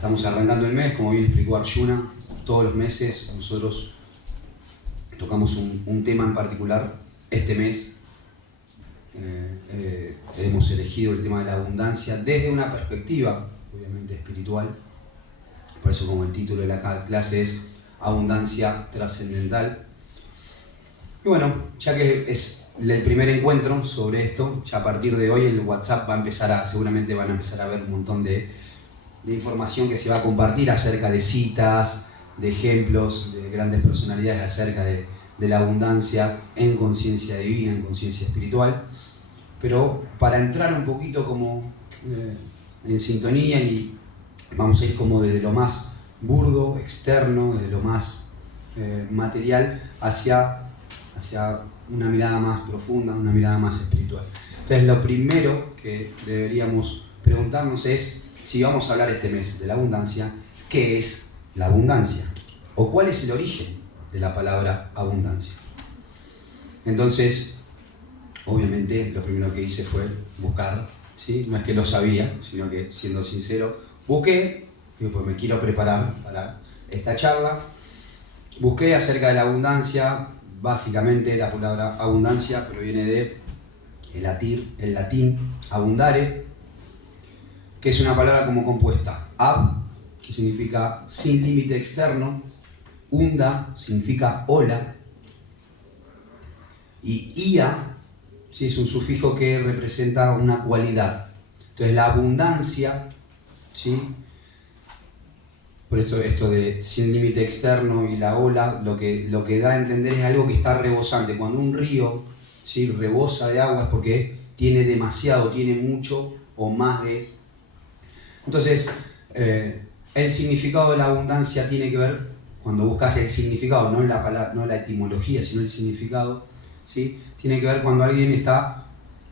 Estamos arrancando el mes, como bien explicó Arjuna. Todos los meses nosotros tocamos un tema en particular. Este mes hemos elegido el tema de la abundancia desde una perspectiva, obviamente espiritual. Por eso, como el título de la clase es Abundancia Trascendental. Y bueno, ya que es el primer encuentro sobre esto, ya a partir de hoy el WhatsApp seguramente van a empezar a ver un montón de información que se va a compartir acerca de citas, de ejemplos, de grandes personalidades acerca de la abundancia en conciencia divina, en conciencia espiritual. Pero para entrar un poquito como en sintonía, y vamos a ir como desde lo más burdo, externo, desde lo más material, hacia una mirada más profunda, una mirada más espiritual. Entonces, lo primero que deberíamos preguntarnos es, si vamos a hablar este mes de la abundancia, ¿qué es la abundancia? ¿O cuál es el origen de la palabra abundancia? Entonces, obviamente, lo primero que hice fue buscar, ¿sí? No es que lo sabía, sino que, siendo sincero, busqué, pues me quiero preparar para esta charla. Busqué acerca de la abundancia. Básicamente, la palabra abundancia proviene del latín abundare, que es una palabra como compuesta. Ab, que significa sin límite externo. Unda significa ola. Y ia, ¿sí? Es un sufijo que representa una cualidad. Entonces, la abundancia, ¿sí? Por esto de sin límite externo y la ola, lo que da a entender es algo que está rebosante. Cuando un río, ¿sí?, rebosa de agua es porque tiene demasiado, tiene mucho o más de. Entonces, el significado de la abundancia tiene que ver, cuando buscas el significado, no la etimología, sino el significado, ¿sí? Tiene que ver cuando alguien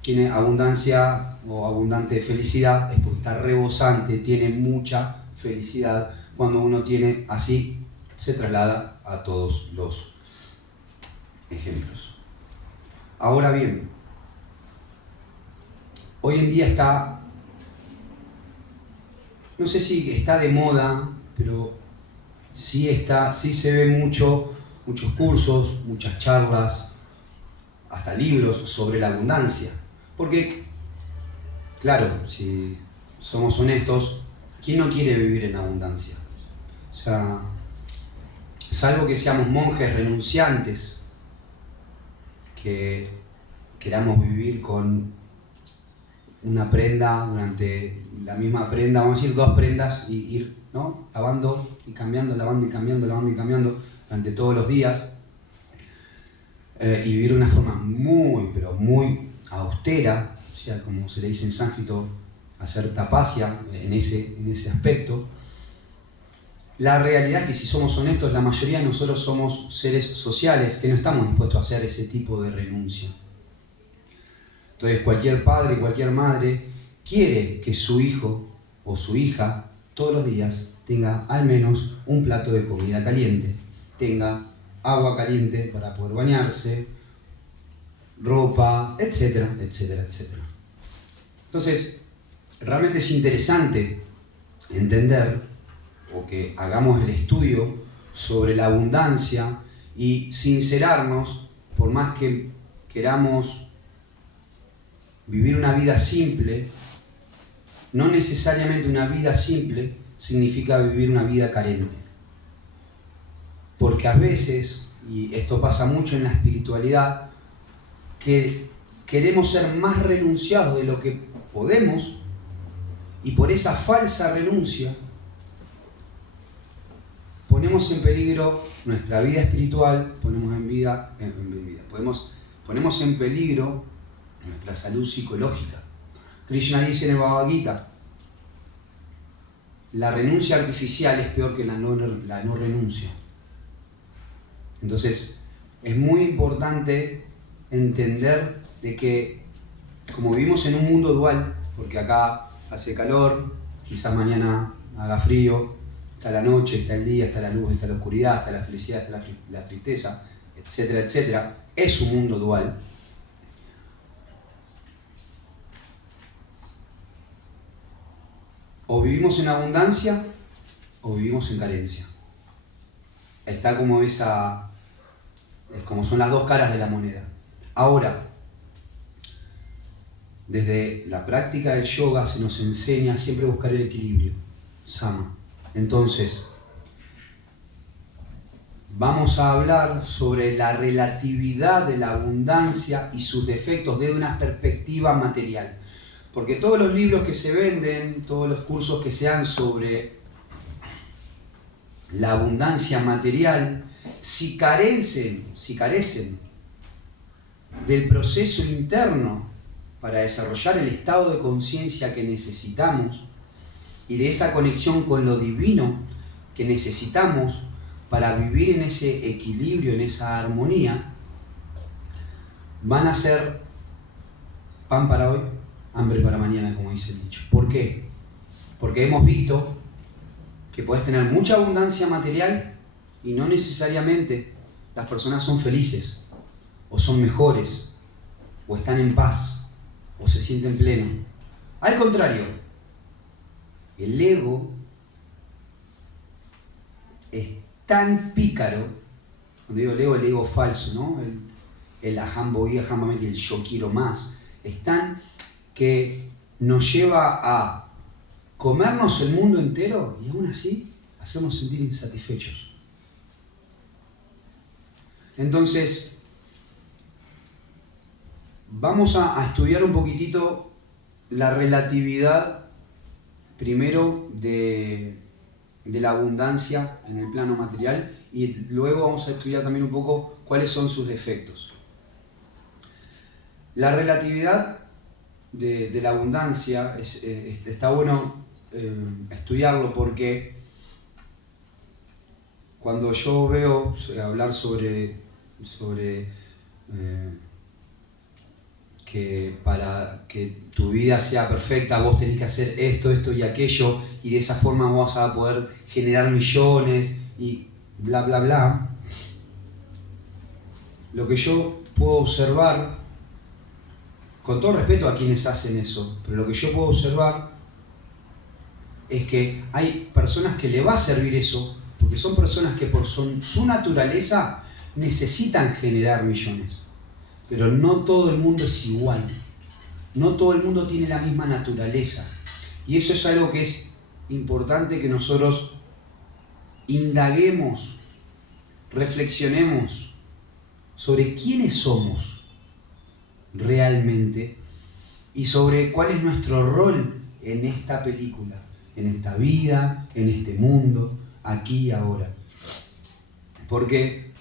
tiene abundancia o abundante felicidad, es porque está rebosante, tiene mucha felicidad. Cuando uno tiene así, se traslada a todos los ejemplos. Ahora bien, hoy en día no sé si está de moda, pero sí se ve muchos cursos, muchas charlas, hasta libros sobre la abundancia. Porque, claro, si somos honestos, ¿quién no quiere vivir en abundancia? O sea, salvo que seamos monjes renunciantes, que queramos vivir con una prenda, durante la misma prenda, vamos a decir 2 prendas, y ir, ¿no?, lavando y cambiando, lavando y cambiando, lavando y cambiando durante todos los días, y vivir de una forma muy, pero muy austera, o sea, como se le dice en sánscrito, hacer tapasya en ese aspecto. La realidad es que, si somos honestos, la mayoría de nosotros somos seres sociales que no estamos dispuestos a hacer ese tipo de renuncia. Entonces, cualquier padre, cualquier madre quiere que su hijo o su hija todos los días tenga al menos un plato de comida caliente, tenga agua caliente para poder bañarse, ropa, etcétera, etcétera, etcétera. Entonces, realmente es interesante entender, o que hagamos el estudio sobre la abundancia y sincerarnos, por más que queramos vivir una vida simple. No necesariamente una vida simple significa vivir una vida carente. Porque a veces, y esto pasa mucho en la espiritualidad, que queremos ser más renunciados de lo que podemos, y por esa falsa renuncia ponemos en peligro nuestra vida espiritual, ponemos en peligro nuestra salud psicológica. Krishna dice en el Bhagavad Gita, la renuncia artificial es peor que la no renuncia. Entonces, es muy importante entender de que, como vivimos en un mundo dual, porque acá hace calor, quizás mañana haga frío, está la noche, está el día, está la luz, está la oscuridad, está la felicidad, está la tristeza, etcétera, etcétera, es un mundo dual. O vivimos en abundancia o vivimos en carencia. Está como es como son las dos caras de la moneda. Ahora, desde la práctica del yoga se nos enseña siempre a buscar el equilibrio, sama. Entonces, vamos a hablar sobre la relatividad de la abundancia y sus defectos desde una perspectiva material. Porque todos los libros que se venden, todos los cursos que se dan sobre la abundancia material, si carecen del proceso interno para desarrollar el estado de conciencia que necesitamos y de esa conexión con lo divino que necesitamos para vivir en ese equilibrio, en esa armonía, van a ser pan para hoy, hambre para mañana, como dice el dicho. ¿Por qué? Porque hemos visto que puedes tener mucha abundancia material y no necesariamente las personas son felices, o son mejores, o están en paz, o se sienten plenos. Al contrario, el ego es tan pícaro, cuando digo el ego falso, ¿no? El aham bohi, aham mami, el yo quiero más, es tan que nos lleva a comernos el mundo entero y aún así hacernos sentir insatisfechos. Entonces, vamos a estudiar un poquitito la relatividad, primero, de la abundancia en el plano material, y luego vamos a estudiar también un poco cuáles son sus defectos. La relatividad de la abundancia está bueno estudiarlo, porque cuando yo veo hablar sobre que para que tu vida sea perfecta vos tenés que hacer esto, esto y aquello, y de esa forma vos vas a poder generar millones y bla bla bla, lo que yo puedo observar, con todo respeto a quienes hacen eso, pero lo que yo puedo observar es que hay personas que le va a servir eso, porque son personas que por su naturaleza necesitan generar millones. Pero no todo el mundo es igual. No todo el mundo tiene la misma naturaleza. Y eso es algo que es importante que nosotros indaguemos, reflexionemos sobre quiénes somos realmente y sobre cuál es nuestro rol en esta película, en esta vida, en este mundo, aquí y ahora. Porque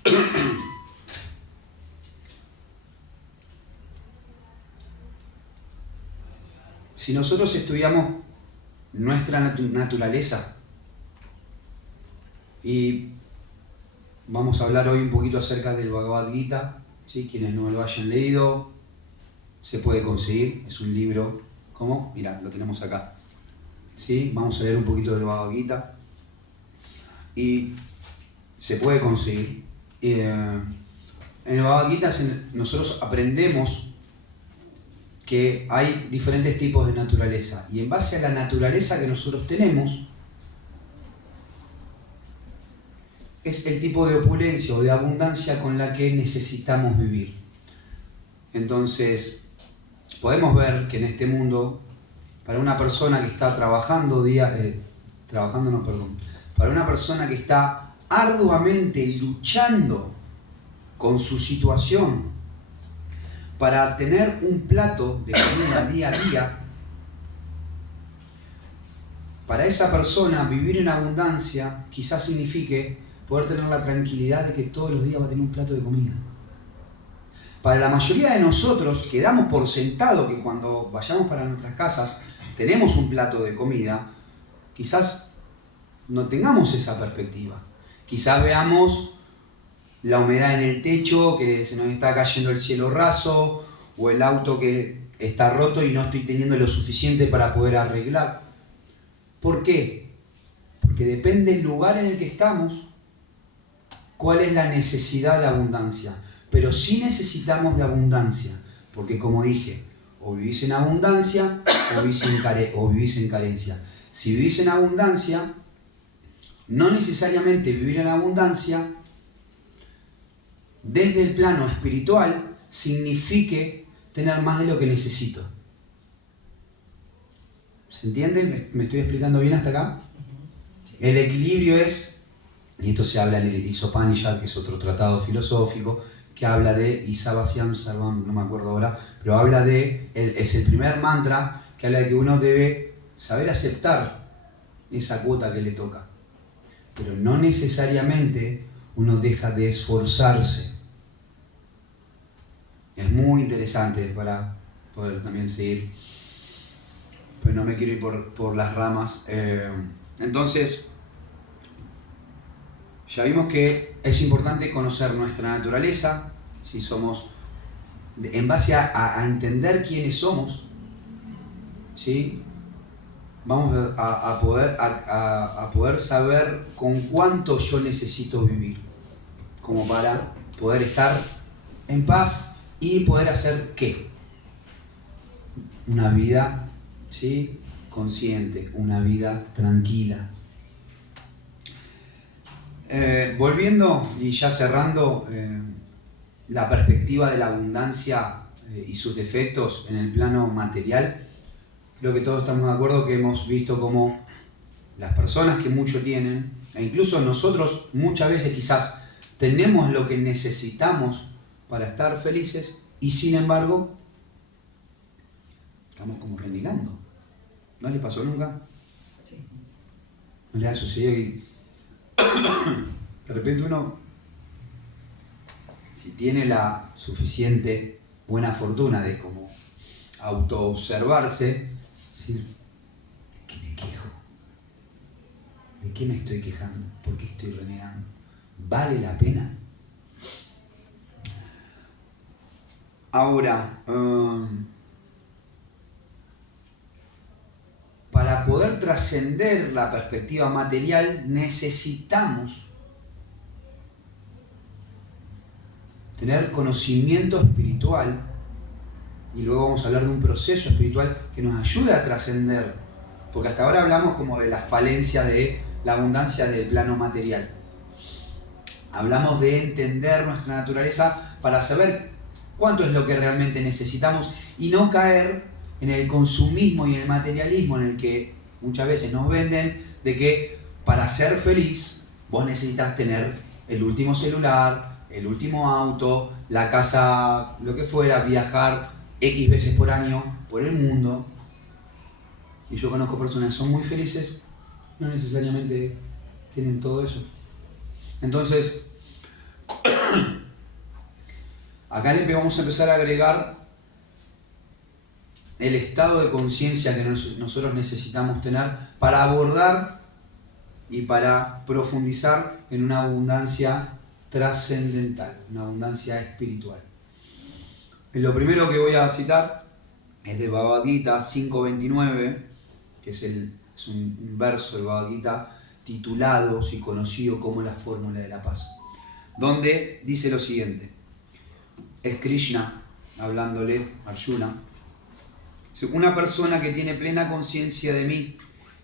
si nosotros estudiamos nuestra naturaleza, y vamos a hablar hoy un poquito acerca del Bhagavad Gita, ¿sí? Quienes no lo hayan leído, se puede conseguir, es un libro, ¿cómo? Mirá, lo tenemos acá, ¿sí? Vamos a leer un poquito del Bhagavad Gita, y se puede conseguir. En el Bhagavad Gita nosotros aprendemos que hay diferentes tipos de naturaleza, y en base a la naturaleza que nosotros tenemos es el tipo de opulencia o de abundancia con la que necesitamos vivir. Entonces podemos ver que en este mundo, para una persona que está para una persona que está arduamente luchando con su situación para tener un plato de comida día a día, para esa persona vivir en abundancia quizás signifique poder tener la tranquilidad de que todos los días va a tener un plato de comida. Para la mayoría de nosotros que damos por sentado que cuando vayamos para nuestras casas tenemos un plato de comida, quizás no tengamos esa perspectiva. Quizás veamos la humedad en el techo, que se nos está cayendo el cielo raso, o el auto que está roto y no estoy teniendo lo suficiente para poder arreglar. ¿Por qué? Porque depende del lugar en el que estamos, cuál es la necesidad de abundancia. Pero sí necesitamos de abundancia, porque como dije, o vivís en abundancia o vivís en carencia. Si vivís en abundancia, no necesariamente vivir en abundancia desde el plano espiritual signifique tener más de lo que necesito. ¿Se entiende? ¿Me estoy explicando bien hasta acá? El equilibrio es, y esto se habla en el Isopanishad, que es otro tratado filosófico, que habla de Isavasyam Sarvam, no me acuerdo ahora, pero habla de, es el primer mantra que habla de que uno debe saber aceptar esa cuota que le toca. Pero no necesariamente uno deja de esforzarse. Es muy interesante para poder también seguir, pero no me quiero ir por las ramas. Entonces, ya vimos que es importante conocer nuestra naturaleza, si somos, en base a entender quiénes somos, ¿sí? Vamos a poder saber con cuánto yo necesito vivir, como para poder estar en paz y poder hacer ¿qué? Una vida, ¿sí?, consciente, una vida tranquila. Volviendo y ya cerrando la perspectiva de la abundancia y sus defectos en el plano material, creo que todos estamos de acuerdo que hemos visto cómo las personas que mucho tienen, e incluso nosotros muchas veces quizás tenemos lo que necesitamos para estar felices y sin embargo estamos como renegando. ¿No les pasó nunca? Sí. ¿No les ha sucedido y de repente uno, si tiene la suficiente buena fortuna de como autoobservarse, decir, ¿de qué me quejo? ¿De qué me estoy quejando? ¿Por qué estoy renegando? ¿Vale la pena? Ahora, para poder trascender la perspectiva material necesitamos tener conocimiento espiritual, y luego vamos a hablar de un proceso espiritual que nos ayude a trascender, porque hasta ahora hablamos como de las falencias de la abundancia del plano material. Hablamos de entender nuestra naturaleza para saber cuánto es lo que realmente necesitamos y no caer en el consumismo y en el materialismo en el que muchas veces nos venden de que para ser feliz vos necesitas tener el último celular, el último auto, la casa, lo que fuera, viajar X veces por año por el mundo. Y yo conozco personas que son muy felices, no necesariamente tienen todo eso. Entonces, acá le vamos a empezar a agregar el estado de conciencia que nosotros necesitamos tener para abordar y para profundizar en una abundancia trascendental, una abundancia espiritual. Lo primero que voy a citar es de Bhagavad Gita 5.29, que es un verso del Bhagavad Gita titulado y conocido como la fórmula de la paz, donde dice lo siguiente. Es Krishna hablándole a Arjuna. Una persona que tiene plena conciencia de mí,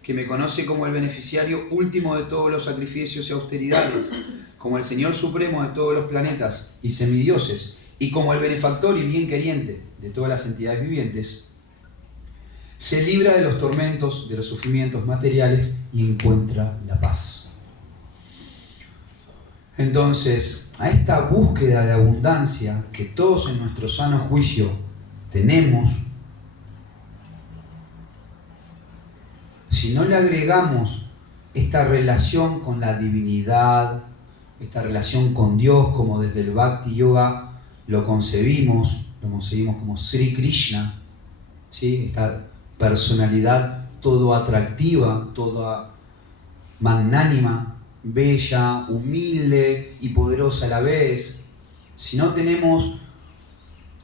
que me conoce como el beneficiario último de todos los sacrificios y austeridades, como el Señor Supremo de todos los planetas y semidioses, y como el benefactor y bien queriente de todas las entidades vivientes, se libra de los tormentos, de los sufrimientos materiales y encuentra la paz. Entonces, a esta búsqueda de abundancia que todos en nuestro sano juicio tenemos, si no le agregamos esta relación con la divinidad, esta relación con Dios, como desde el Bhakti Yoga lo concebimos como Sri Krishna, ¿sí? Esta personalidad todo atractiva, toda magnánima, bella, humilde y poderosa a la vez. Si no tenemos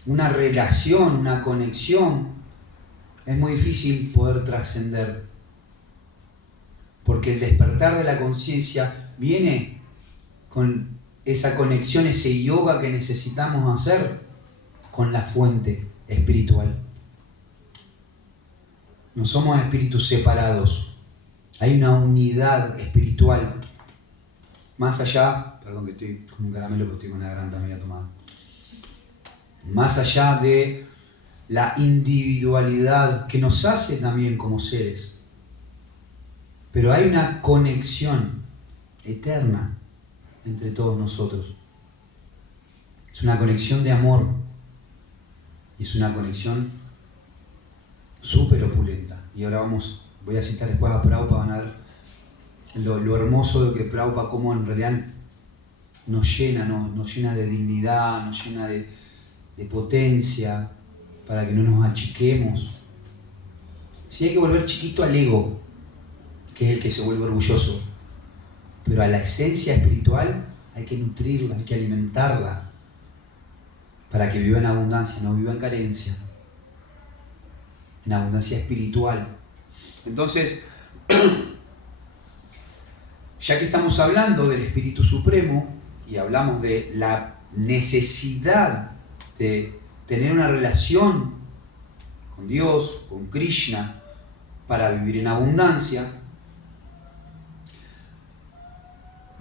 una relación, una conexión, es muy difícil poder trascender. Porque el despertar de la conciencia viene con esa conexión, ese yoga que necesitamos hacer con la fuente espiritual. No somos espíritus separados. Hay una unidad espiritual más allá, perdón que estoy con un caramelo porque estoy con la garganta media tomada, más allá de la individualidad que nos hace también como seres, pero hay una conexión eterna entre todos nosotros. Es una conexión de amor y es una conexión súper opulenta. Y ahora voy a citar después a Prabhupada, van a ver lo hermoso de que Prabhupada, como en realidad nos llena de dignidad, nos llena de potencia, para que no nos achiquemos. Sí, hay que volver chiquito al ego, que es el que se vuelve orgulloso, pero a la esencia espiritual hay que nutrirla, hay que alimentarla, para que viva en abundancia, no viva en carencia, en abundancia espiritual. Entonces, ya que estamos hablando del Espíritu Supremo y hablamos de la necesidad de tener una relación con Dios, con Krishna, para vivir en abundancia,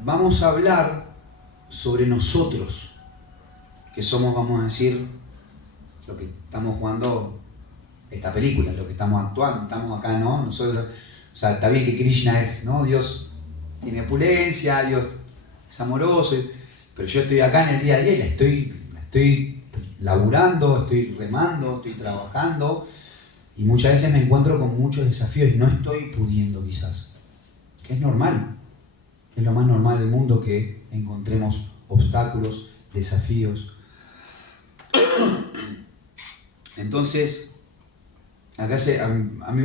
vamos a hablar sobre nosotros, que somos, vamos a decir, lo que estamos jugando esta película, lo que estamos actuando, estamos acá, ¿no? Nosotros, o sea, está bien que Krishna es, ¿no? Dios tiene opulencia, Dios es amoroso, pero yo estoy acá en el día a día y la estoy laburando, estoy remando, estoy trabajando y muchas veces me encuentro con muchos desafíos y no estoy pudiendo quizás, que es normal, es lo más normal del mundo que encontremos obstáculos, desafíos. Entonces, acá a mí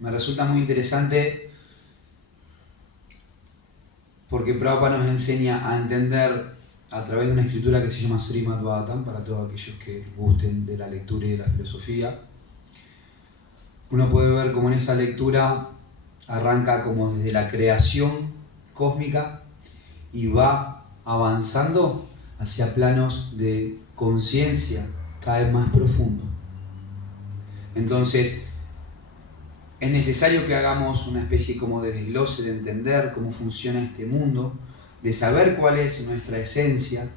me resulta muy interesante porque Prabhupada nos enseña a entender a través de una escritura que se llama Srimad Bhagavatam, para todos aquellos que gusten de la lectura y de la filosofía. Uno puede ver cómo en esa lectura arranca como desde la creación cósmica y va avanzando hacia planos de conciencia cada vez más profundo. Entonces, es necesario que hagamos una especie como de desglose, de entender cómo funciona este mundo, de saber cuál es nuestra esencia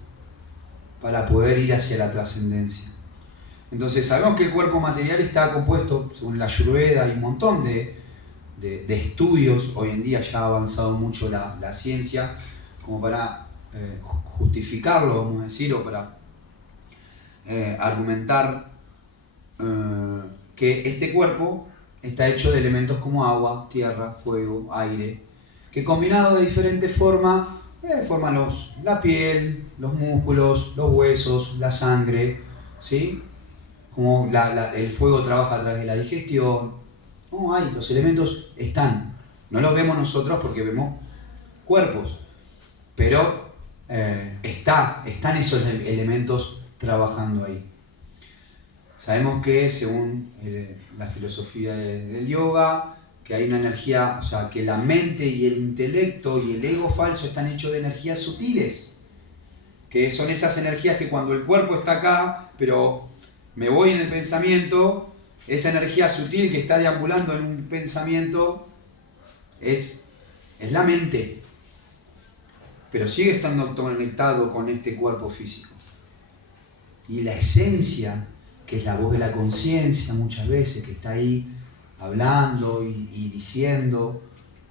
para poder ir hacia la trascendencia. Entonces sabemos que el cuerpo material está compuesto, según la Ayurveda, hay un montón de estudios, hoy en día ya ha avanzado mucho la ciencia, como para justificarlo, vamos a decir, o para argumentar que este cuerpo está hecho de elementos como agua, tierra, fuego, aire, que combinados de diferentes formas forman la piel, los músculos, los huesos, la sangre, ¿sí? Como el fuego trabaja a través de la digestión. No, los elementos están. No los vemos nosotros porque vemos cuerpos, pero están esos elementos trabajando ahí. Sabemos que según la filosofía del yoga, que hay una energía, o sea, que la mente y el intelecto y el ego falso están hechos de energías sutiles, que son esas energías que cuando el cuerpo está acá, pero me voy en el pensamiento, esa energía sutil que está deambulando en un pensamiento es la mente, pero sigue estando conectado con este cuerpo físico. Y la esencia, que es la voz de la conciencia muchas veces, que está ahí hablando y diciendo,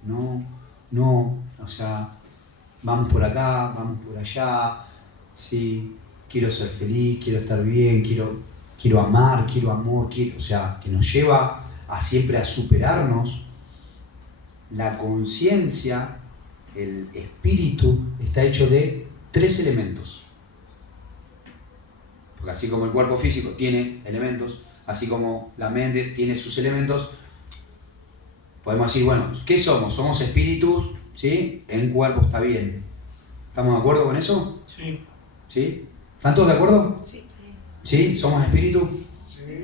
o sea, vamos por acá, vamos por allá, sí, quiero ser feliz, quiero estar bien, quiero amar, quiero amor, o sea, que nos lleva siempre a superarnos. La conciencia, el espíritu, está hecho de 3 elementos. Porque así como el cuerpo físico tiene elementos, así como la mente tiene sus elementos, podemos decir, bueno, ¿qué somos? Somos espíritus, ¿sí? En cuerpo, está bien. ¿Estamos de acuerdo con eso? Sí. ¿Sí? ¿Están todos de acuerdo? Sí. ¿Sí? ¿Somos espíritus?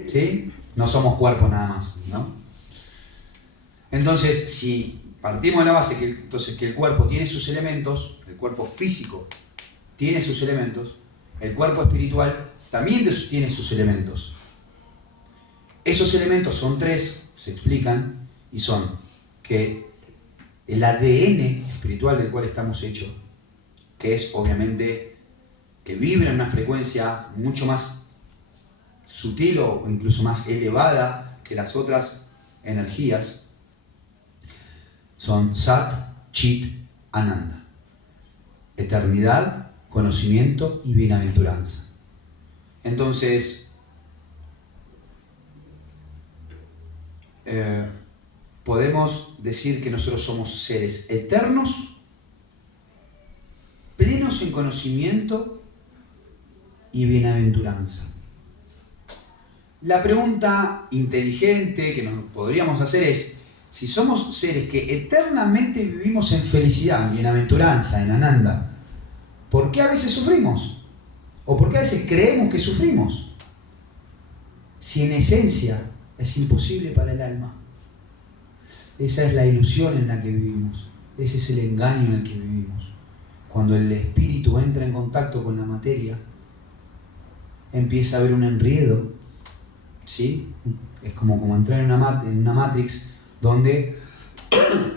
¿Sí? No somos cuerpos nada más, ¿no? Entonces, si partimos de la base que el cuerpo tiene sus elementos, el cuerpo físico tiene sus elementos, el cuerpo espiritual también tiene sus elementos. Esos elementos son 3, se explican, y son que el ADN espiritual del cual estamos hechos, que es obviamente que vibra en una frecuencia mucho más sutil o incluso más elevada que las otras energías, son Sat, Chit, Ananda. Eternidad, conocimiento y bienaventuranza. Entonces, podemos decir que nosotros somos seres eternos, plenos en conocimiento y bienaventuranza. La pregunta inteligente que nos podríamos hacer es, si somos seres que eternamente vivimos en felicidad, en bienaventuranza, en Ananda, ¿por qué a veces sufrimos? ¿O por qué a veces creemos que sufrimos? Si en esencia es imposible para el alma. Esa es la ilusión en la que vivimos. Ese es el engaño en el que vivimos. Cuando el espíritu entra en contacto con la materia, empieza a haber un enredo, ¿sí? Es como entrar en una Matrix donde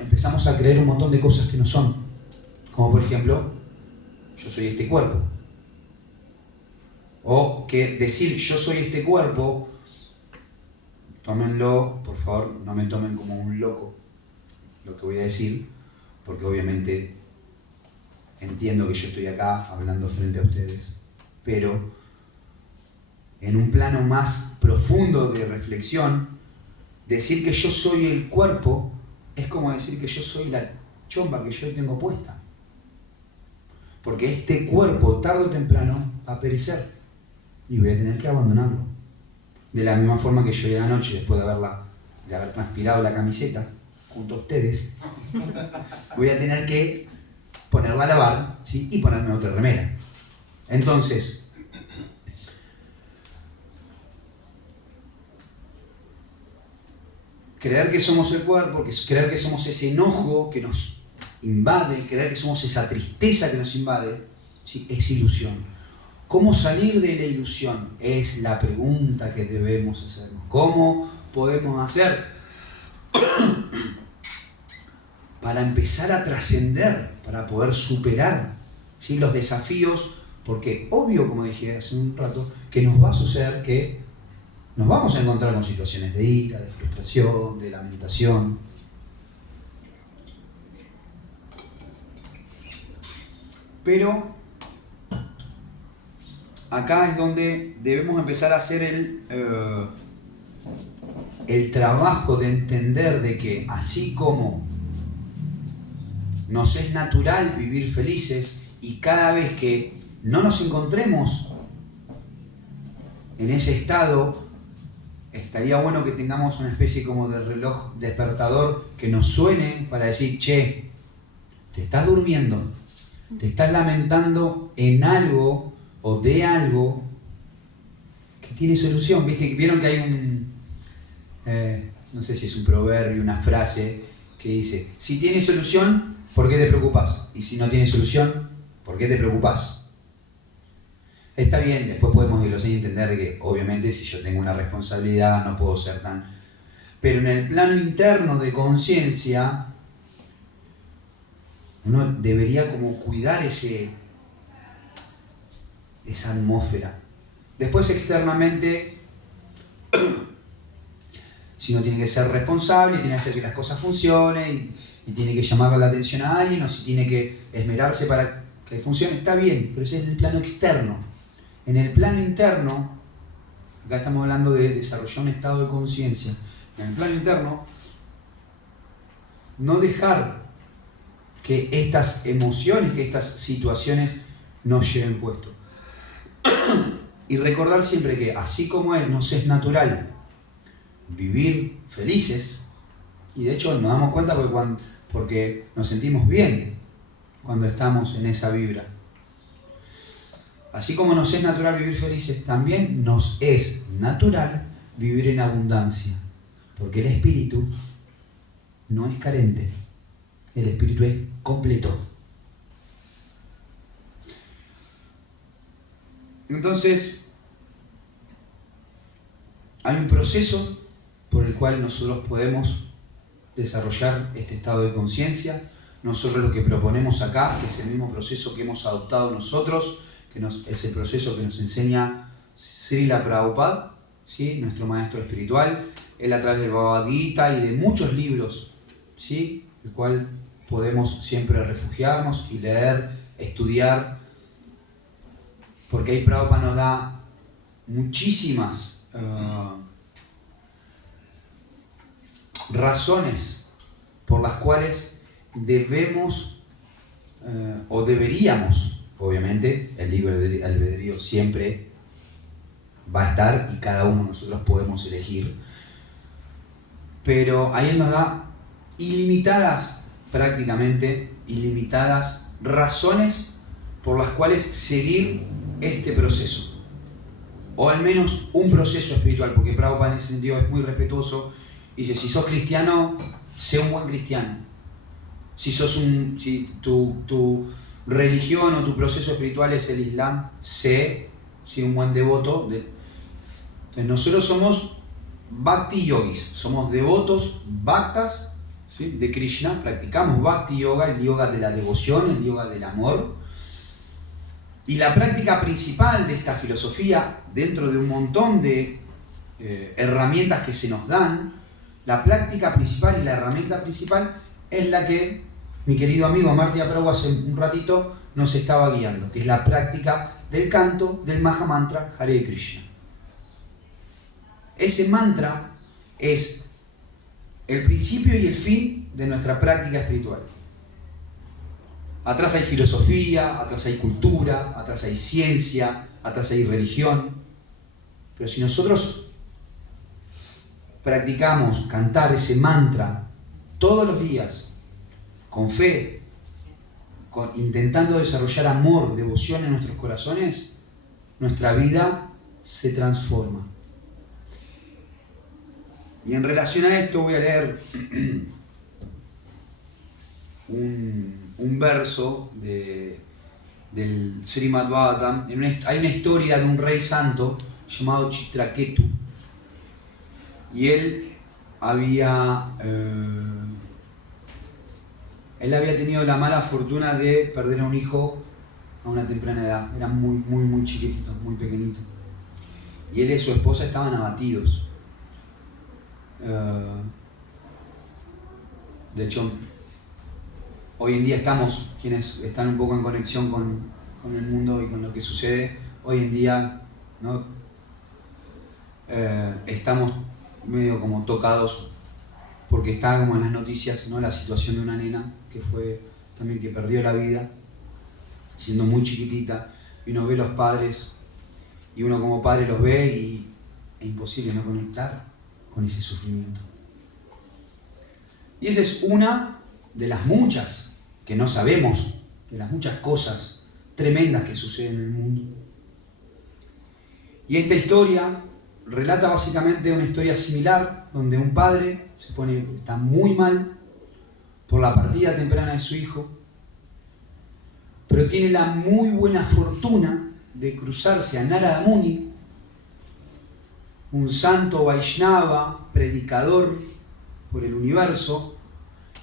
empezamos a creer un montón de cosas que no son. Como por ejemplo, yo soy este cuerpo. O que decir yo soy este cuerpo, tómenlo, por favor, no me tomen como un loco lo que voy a decir, porque obviamente entiendo que yo estoy acá hablando frente a ustedes, pero en un plano más profundo de reflexión, decir que yo soy el cuerpo es como decir que yo soy la chomba que yo tengo puesta. Porque este cuerpo, tarde o temprano, va a perecer y voy a tener que abandonarlo. De la misma forma que yo hoy a la noche, después de haber transpirado la camiseta junto a ustedes, voy a tener que ponerla a lavar, ¿sí? Y ponerme otra remera. Entonces, creer que somos el cuerpo, creer que somos ese enojo que nos invade, creer que somos esa tristeza que nos invade, ¿sí? Es ilusión. ¿Cómo salir de la ilusión? Es la pregunta que debemos hacernos. ¿Cómo podemos hacer para empezar a trascender, para poder superar, ¿sí? Los desafíos? Porque obvio, como dije hace un rato, que nos va a suceder que nos vamos a encontrar con situaciones de ira, de frustración, de lamentación. Pero acá es donde debemos empezar a hacer el trabajo de entender de que así como nos es natural vivir felices y cada vez que no nos encontremos en ese estado, estaría bueno que tengamos una especie como de reloj despertador que nos suene para decir, che, te estás durmiendo, te estás lamentando en algo o de algo que tiene solución. ¿Vieron que hay no sé si es un proverbio, una frase que dice, si tiene solución, ¿por qué te preocupas? Y si no tiene solución, ¿por qué te preocupas? Está bien, después podemos entender que obviamente si yo tengo una responsabilidad no puedo ser tan... Pero en el plano interno de conciencia, uno debería como cuidar esa atmósfera. Después externamente, si uno tiene que ser responsable, tiene que hacer que las cosas funcionen y tiene que llamar la atención a alguien o si tiene que esmerarse para que funcione, está bien, pero ese es el plano externo. En el plano interno, acá estamos hablando de desarrollar un estado de conciencia. En el plano interno, no dejar que estas emociones, que estas situaciones nos lleven puesto. Y recordar siempre que así como nos es natural vivir felices, y de hecho nos damos cuenta porque nos sentimos bien cuando estamos en esa vibra. Así como nos es natural vivir felices, también nos es natural vivir en abundancia, porque el espíritu no es carente, el espíritu es completo. Entonces, hay un proceso por el cual nosotros podemos desarrollar este estado de conciencia. Nosotros lo que proponemos acá es el mismo proceso que hemos adoptado nosotros, es el proceso que nos enseña Srila Prabhupada, ¿sí? Nuestro maestro espiritual. Él a través del Bhagavad Gita y de muchos libros, ¿sí? El cual podemos siempre refugiarnos y leer, estudiar, porque ahí Prabhupada nos da muchísimas razones por las cuales debemos o deberíamos, obviamente, el libre albedrío siempre va a estar y cada uno de nosotros podemos elegir, pero ahí él nos da prácticamente ilimitadas razones por las cuales seguir este proceso, o al menos un proceso espiritual, porque Prabhupada en ese sentido es muy respetuoso y dice: si sos cristiano, sé un buen cristiano. Si tu religión o tu proceso espiritual es el Islam, sé un buen devoto. Entonces nosotros somos Bhakti Yogis, somos devotos bhaktas, ¿sí?, de Krishna, practicamos Bhakti Yoga, el yoga de la devoción, el yoga del amor. Y la práctica principal de esta filosofía, dentro de un montón de herramientas que se nos dan, la práctica principal y la herramienta principal es la que mi querido amigo Amartya Prabhu hace un ratito nos estaba guiando, que es la práctica del canto del Maha Mantra Hare Krishna. Ese mantra es el principio y el fin de nuestra práctica espiritual. Atrás hay filosofía, atrás hay cultura, atrás hay ciencia, atrás hay religión. Pero si nosotros practicamos cantar ese mantra todos los días, con fe, intentando desarrollar amor, devoción en nuestros corazones, nuestra vida se transforma. Y en relación a esto voy a leer un verso del Srimad Bhagavatam. Hay una historia de un rey santo llamado Chitraketu. Y él había tenido la mala fortuna de perder a un hijo a una temprana edad. Era muy chiquitito, muy pequeñito. Y él y su esposa estaban abatidos. De hecho, hoy en día estamos, quienes están un poco en conexión con el mundo y con lo que sucede, hoy en día, ¿no? Estamos medio como tocados porque está como en las noticias, ¿no?, la situación de una nena que perdió la vida siendo muy chiquitita, y uno ve los padres y uno como padre los ve y es imposible no conectar con ese sufrimiento. Y esa es una de las muchas que no sabemos, de las muchas cosas tremendas que suceden en el mundo. Y esta historia relata básicamente una historia similar, donde un padre está muy mal por la partida temprana de su hijo, pero tiene la muy buena fortuna de cruzarse a Narada Muni, un santo Vaishnava, predicador por el universo,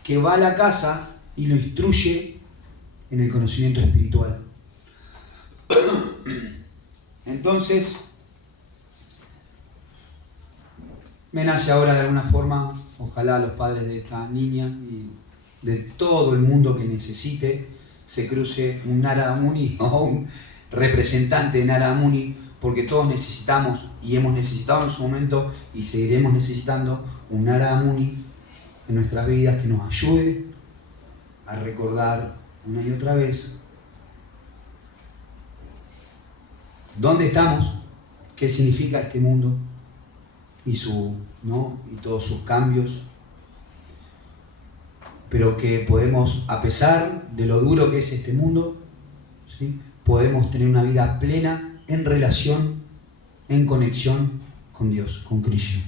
que va a la casa y lo instruye en el conocimiento espiritual. Entonces, me nace ahora de alguna forma, ojalá los padres de esta niña y de todo el mundo que necesite, se cruce un Narada Muni o un representante de Narada Muni, porque todos necesitamos y hemos necesitado en su momento y seguiremos necesitando un Narada Muni en nuestras vidas que nos ayude a recordar una y otra vez dónde estamos, qué significa este mundo y todos sus cambios, pero que podemos, a pesar de lo duro que es este mundo, ¿sí?, podemos tener una vida plena en relación, en conexión con Dios, con Krishna.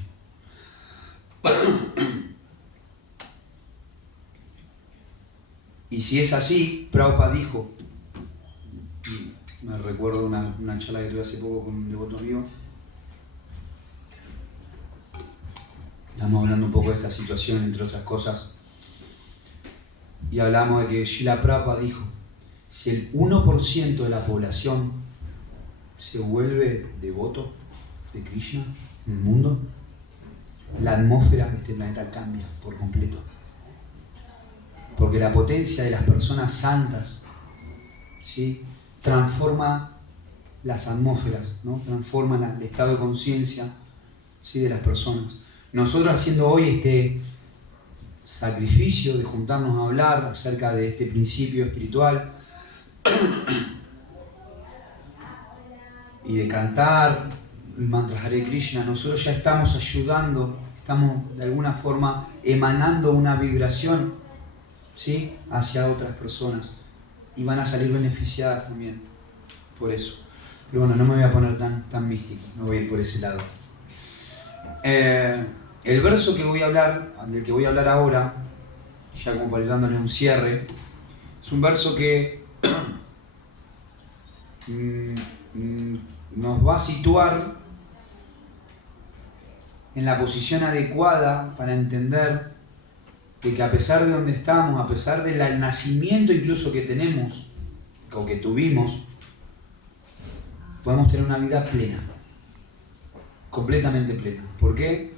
Y si es así, Prabhupada dijo, y me recuerdo una charla que tuve hace poco con un devoto amigo, Estamos hablando un poco de esta situación, entre otras cosas. Y hablamos de que Srila Prabhupada dijo, si el 1% de la población se vuelve devoto de Krishna en el mundo, la atmósfera de este planeta cambia por completo. Porque la potencia de las personas santas, ¿sí?, transforma las atmósferas, ¿no? Transforma el estado de conciencia, ¿sí?, de las personas. Nosotros haciendo hoy este sacrificio de juntarnos a hablar acerca de este principio espiritual y de cantar el mantra Hare Krishna, nosotros ya estamos ayudando, estamos de alguna forma emanando una vibración, ¿sí?, hacia otras personas, y van a salir beneficiadas también por eso. Pero bueno, no me voy a poner tan místico, no voy a ir por ese lado. El verso que voy a hablar, del que voy a hablar ahora, ya como para ir dándole un cierre, es un verso que nos va a situar en la posición adecuada para entender de que a pesar de donde estamos, a pesar del nacimiento incluso que tenemos, o que tuvimos, podemos tener una vida plena, completamente plena. ¿Por qué?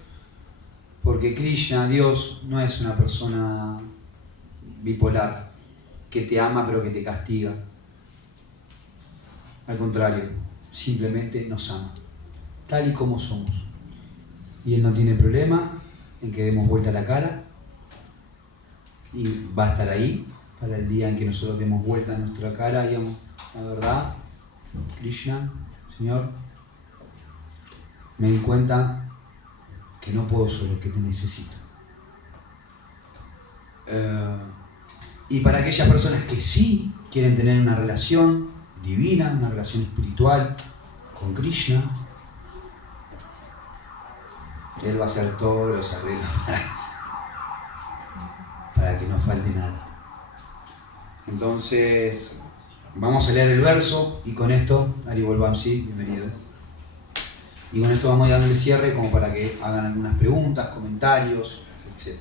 Porque Krishna, Dios, no es una persona bipolar, que te ama pero que te castiga. Al contrario, simplemente nos ama, tal y como somos. Y Él no tiene problema en que demos vuelta la cara, y va a estar ahí para el día en que nosotros demos vuelta a nuestra cara y digamos, la verdad, Krishna, Señor, me di cuenta que no puedo solo, que te necesito. Y para aquellas personas que sí quieren tener una relación divina, una relación espiritual con Krishna, Él va a hacer todos los arreglos para que no falte nada. Entonces, vamos a leer el verso y con esto, Ari Volvamsi, bienvenido. Y con esto vamos a ir dándole cierre como para que hagan algunas preguntas, comentarios, etc.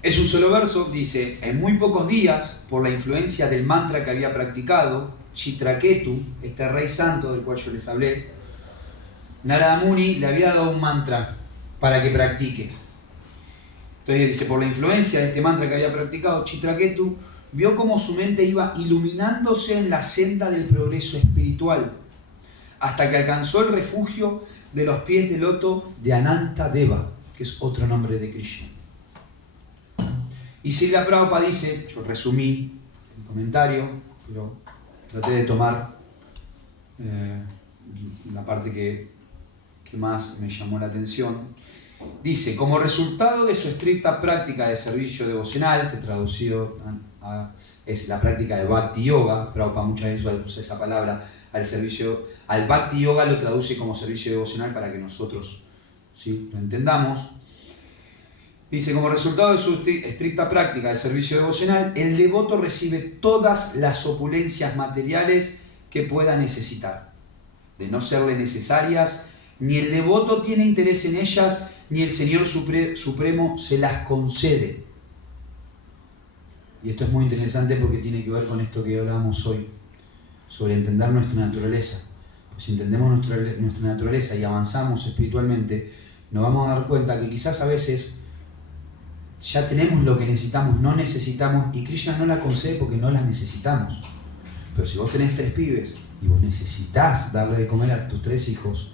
Es un solo verso, dice, en muy pocos días, por la influencia del mantra que había practicado, Chitraketu, este rey santo del cual yo les hablé, Narada Muni le había dado un mantra para que practique. Entonces dice, por la influencia de este mantra que había practicado, Chitraketu vio cómo su mente iba iluminándose en la senda del progreso espiritual, hasta que alcanzó el refugio de los pies de loto de Ananta Deva, que es otro nombre de Krishna. Y Srila Prabhupada dice, yo resumí el comentario, pero traté de tomar la parte que más me llamó la atención. Dice, como resultado de su estricta práctica de servicio devocional, que traducido es la práctica de Bhakti Yoga, Prabhupada muchas veces usa esa palabra, al Bhakti Yoga lo traduce como servicio devocional para que nosotros, ¿sí?, lo entendamos. Dice, como resultado de su estricta práctica de servicio devocional, el devoto recibe todas las opulencias materiales que pueda necesitar. De no serle necesarias, ni el devoto tiene interés en ellas, ni el Señor Supremo se las concede. Y esto es muy interesante porque tiene que ver con esto que hablábamos hoy, sobre entender nuestra naturaleza. Pues si entendemos nuestra naturaleza y avanzamos espiritualmente, nos vamos a dar cuenta que quizás a veces ya tenemos lo que necesitamos, no necesitamos, y Krishna no la concede porque no las necesitamos. Pero si vos tenés 3 pibes y vos necesitas darle de comer a tus 3 hijos,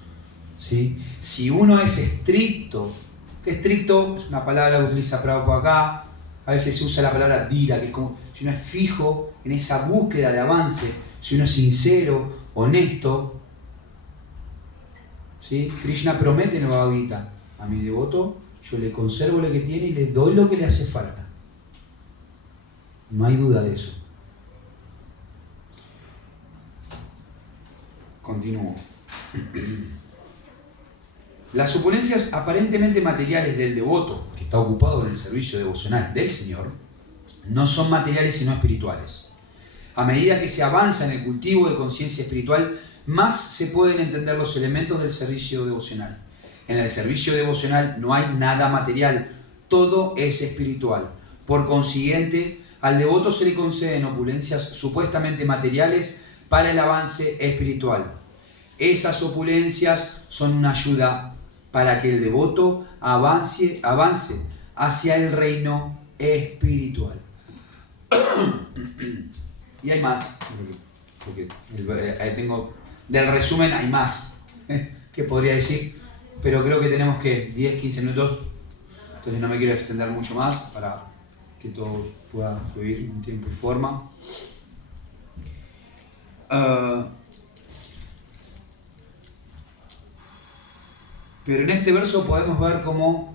¿sí?, si uno es estricto, que estricto es una palabra que utiliza Prabhupada acá, a veces se usa la palabra dira, que es como si uno es fijo en esa búsqueda de avance, si uno es sincero, honesto, ¿sí? Krishna promete en Bhagavad Gita, a mi devoto yo le conservo lo que tiene y le doy lo que le hace falta. No hay duda de eso. Continúo. Las opulencias aparentemente materiales del devoto, que está ocupado en el servicio devocional del Señor, no son materiales sino espirituales. A medida que se avanza en el cultivo de conciencia espiritual, más se pueden entender los elementos del servicio devocional. En el servicio devocional no hay nada material, todo es espiritual. Por consiguiente, al devoto se le conceden opulencias supuestamente materiales para el avance espiritual. Esas opulencias son una ayuda para que el devoto avance hacia el reino espiritual. Y hay más, porque tengo, del resumen hay más que podría decir, pero creo que tenemos que 10-15 minutos, entonces no me quiero extender mucho más para que todo pueda fluir en tiempo y forma. Pero en este verso podemos ver cómo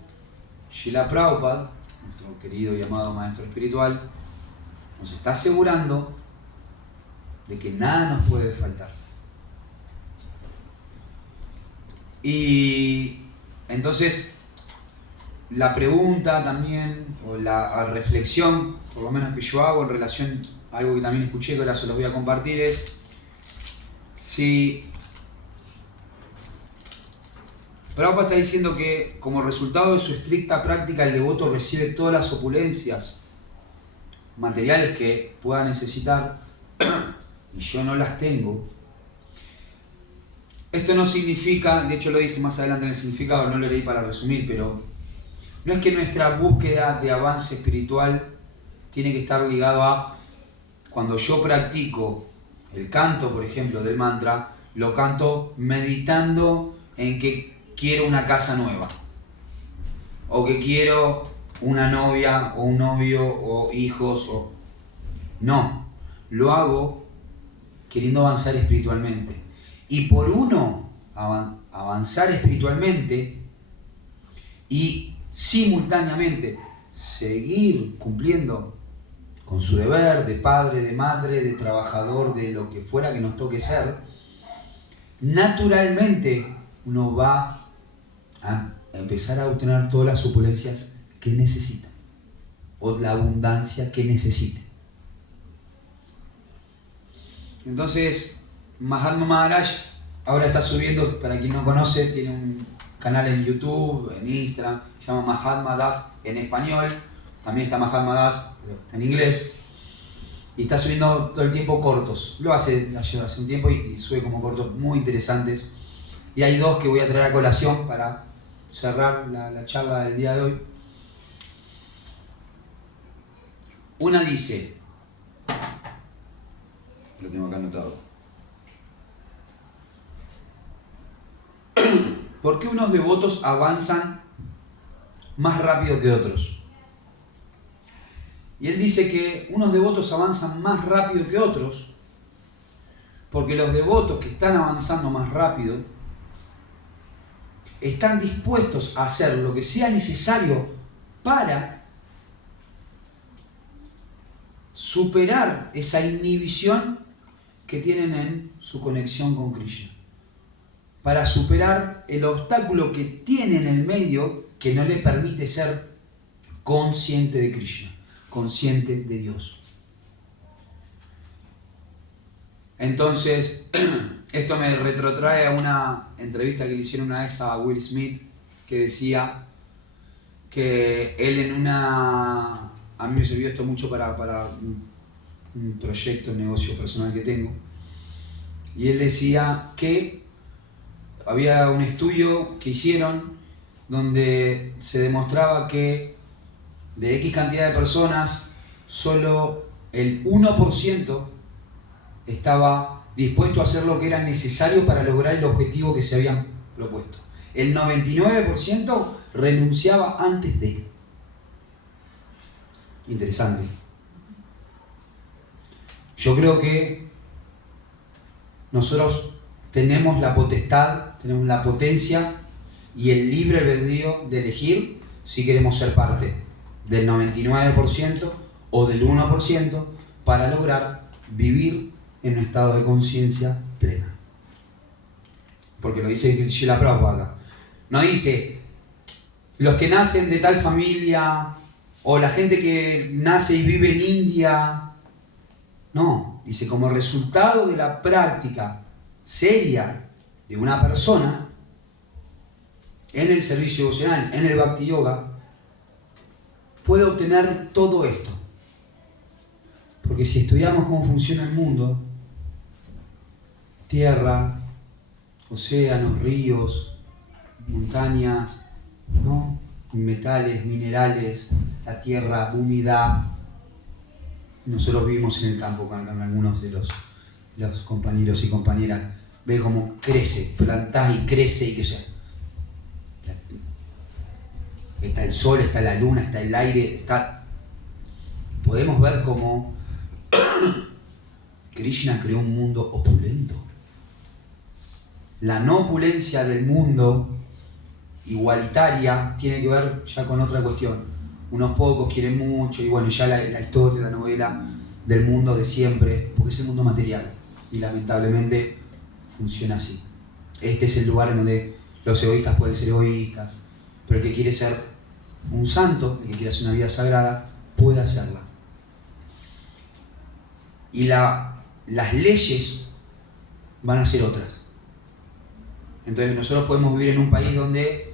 Srila Prabhupada, nuestro querido y amado maestro espiritual, nos está asegurando de que nada nos puede faltar. Y entonces la pregunta también, o la reflexión, por lo menos que yo hago en relación a algo que también escuché, que ahora se los voy a compartir, es si Prabhupada está diciendo que como resultado de su estricta práctica el devoto recibe todas las opulencias materiales que pueda necesitar y yo no las tengo. Esto no significa, de hecho lo dice más adelante en el significado, no lo leí para resumir, pero no es que nuestra búsqueda de avance espiritual tiene que estar ligado a cuando yo practico el canto, por ejemplo, del mantra, lo canto meditando en que quiero una casa nueva, o que quiero una novia, o un novio, o hijos, o... No, lo hago queriendo avanzar espiritualmente. Y por uno avanzar espiritualmente y simultáneamente seguir cumpliendo con su deber de padre, de madre, de trabajador, de lo que fuera que nos toque ser, naturalmente uno va a empezar a obtener todas las opulencias que necesita, o la abundancia que necesite. Entonces, Mahatma Maharaj ahora está subiendo, para quien no conoce, tiene un canal en YouTube, en Instagram, se llama Mahatma Das en español, también está Mahatma Das en inglés, y está subiendo todo el tiempo cortos. Lo hace un tiempo y sube como cortos muy interesantes. Y hay dos que voy a traer a colación para cerrar la charla del día de hoy. Una dice, lo tengo acá anotado, ¿por qué unos devotos avanzan más rápido que otros? Y él dice que unos devotos avanzan más rápido que otros porque los devotos que están avanzando más rápido están dispuestos a hacer lo que sea necesario para superar esa inhibición que tienen en su conexión con Krishna, para superar el obstáculo que tiene en el medio que no le permite ser consciente de Krishna, consciente de Dios. Entonces, esto me retrotrae a una entrevista que le hicieron una vez a Will Smith, que decía que él en una... A mí me sirvió esto mucho para un proyecto, un negocio personal que tengo, y él decía que había un estudio que hicieron donde se demostraba que de X cantidad de personas, solo el 1% estaba dispuesto a hacer lo que era necesario para lograr el objetivo que se habían propuesto. El 99% renunciaba antes de. Interesante. Yo creo que nosotros tenemos la potestad, tenemos la potencia y el libre albedrío de elegir si queremos ser parte del 99% o del 1% para lograr vivir en un estado de conciencia plena. Porque lo dice Srila Prabhupada. No dice los que nacen de tal familia o la gente que nace y vive en India. No, dice como resultado de la práctica seria de una persona, en el servicio devocional, en el Bhakti Yoga, puede obtener todo esto. Porque si estudiamos cómo funciona el mundo, tierra, océanos, ríos, montañas, ¿no? Metales, minerales, la tierra, humedad. Nosotros vivimos en el campo con algunos de los compañeros y compañeras. Ve cómo crece, plantás y crece y que sea. Está el sol, está la luna, está el aire, podemos ver cómo Krishna creó un mundo opulento. La no opulencia del mundo igualitaria tiene que ver ya con otra cuestión. Unos pocos quieren mucho y bueno, ya la historia, la novela del mundo de siempre, porque es el mundo material y lamentablemente funciona así. Este es el lugar en donde los egoístas pueden ser egoístas, pero el que quiere ser un santo, el que quiere hacer una vida sagrada, puede hacerla. Y las leyes van a ser otras. Entonces nosotros podemos vivir en un país donde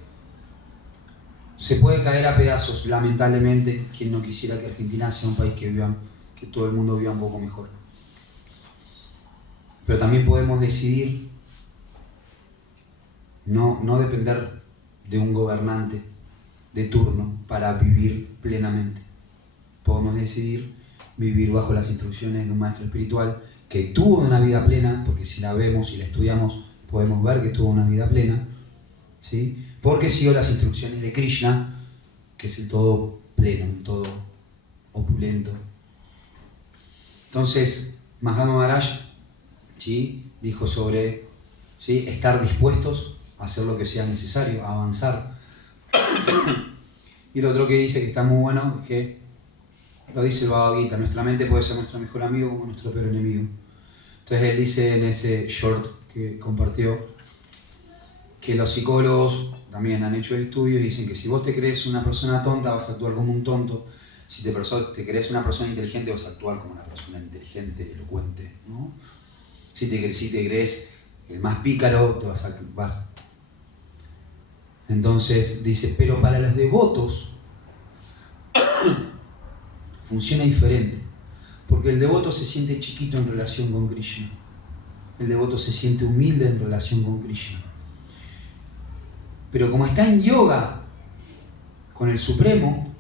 se puede caer a pedazos, lamentablemente. Quien no quisiera que Argentina sea un país que todo el mundo viva un poco mejor. Pero también podemos decidir no depender de un gobernante de turno para vivir plenamente. Podemos decidir vivir bajo las instrucciones de un maestro espiritual que tuvo una vida plena, porque si la vemos y la estudiamos podemos ver que tuvo una vida plena, ¿sí? Porque siguió las instrucciones de Krishna, que es el todo pleno, el todo opulento. Entonces, Mahatma Maharaj, ¿sí?, dijo sobre, ¿sí?, estar dispuestos a hacer lo que sea necesario, a avanzar. Y lo otro que dice que está muy bueno es que, lo dice el Bhagavad Gita, nuestra mente puede ser nuestro mejor amigo o nuestro peor enemigo. Entonces él dice en ese short que compartió que los psicólogos también han hecho estudios y dicen que si vos te crees una persona tonta vas a actuar como un tonto, si te crees una persona inteligente vas a actuar como una persona inteligente, elocuente, ¿no? Si te crees el más pícaro, vas. Entonces dice, pero para los devotos funciona diferente, porque el devoto se siente chiquito en relación con Krishna. El devoto se siente humilde en relación con Krishna. Pero como está en yoga con el Supremo,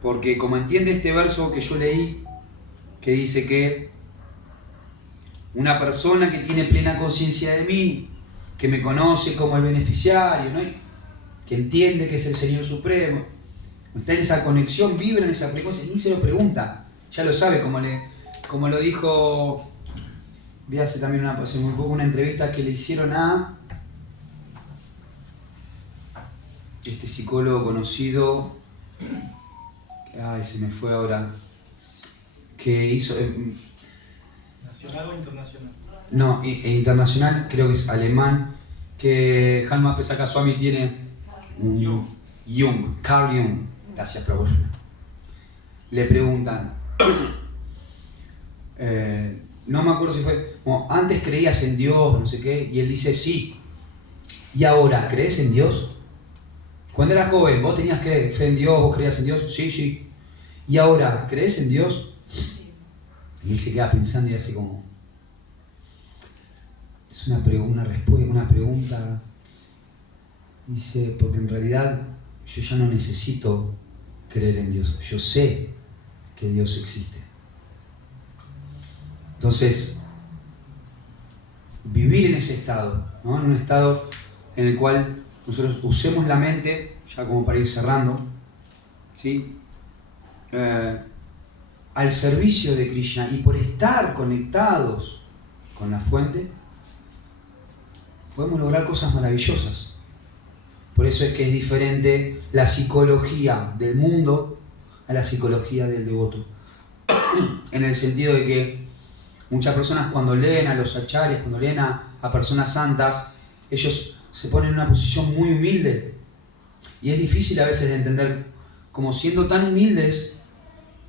porque como entiende este verso que yo leí, que dice que una persona que tiene plena conciencia de mí, que me conoce como el beneficiario, ¿no?, que entiende que es el Señor Supremo, está en esa conexión, vibra en esa frecuencia, ni se lo pregunta, ya lo sabe, como lo dijo, vi hace muy poco una entrevista que le hicieron a este psicólogo conocido, se me fue ahora, que hizo... ¿Nacional o internacional? No, internacional, creo que es alemán, que Hanma Pesaka Swami tiene un Carl Jung, gracias Prabhupada. Le preguntan, no me acuerdo si fue, antes creías en Dios, no sé qué, y él dice sí. ¿Y ahora crees en Dios? Cuando eras joven, ¿vos tenías fe en Dios? ¿Vos creías en Dios? Sí, sí. ¿Y ahora crees en Dios? Y él se queda pensando y hace como... Es una pregunta. Dice, porque en realidad yo ya no necesito creer en Dios. Yo sé que Dios existe. Entonces, vivir en ese estado, ¿no?, en un estado en el cual nosotros usemos la mente, ya como para ir cerrando, ¿sí?, al servicio de Krishna, y por estar conectados con la fuente, podemos lograr cosas maravillosas. Por eso es que es diferente la psicología del mundo a la psicología del devoto. En el sentido de que muchas personas cuando leen a los acharyas, cuando leen a personas santas, ellos se ponen en una posición muy humilde. Y es difícil a veces de entender cómo siendo tan humildes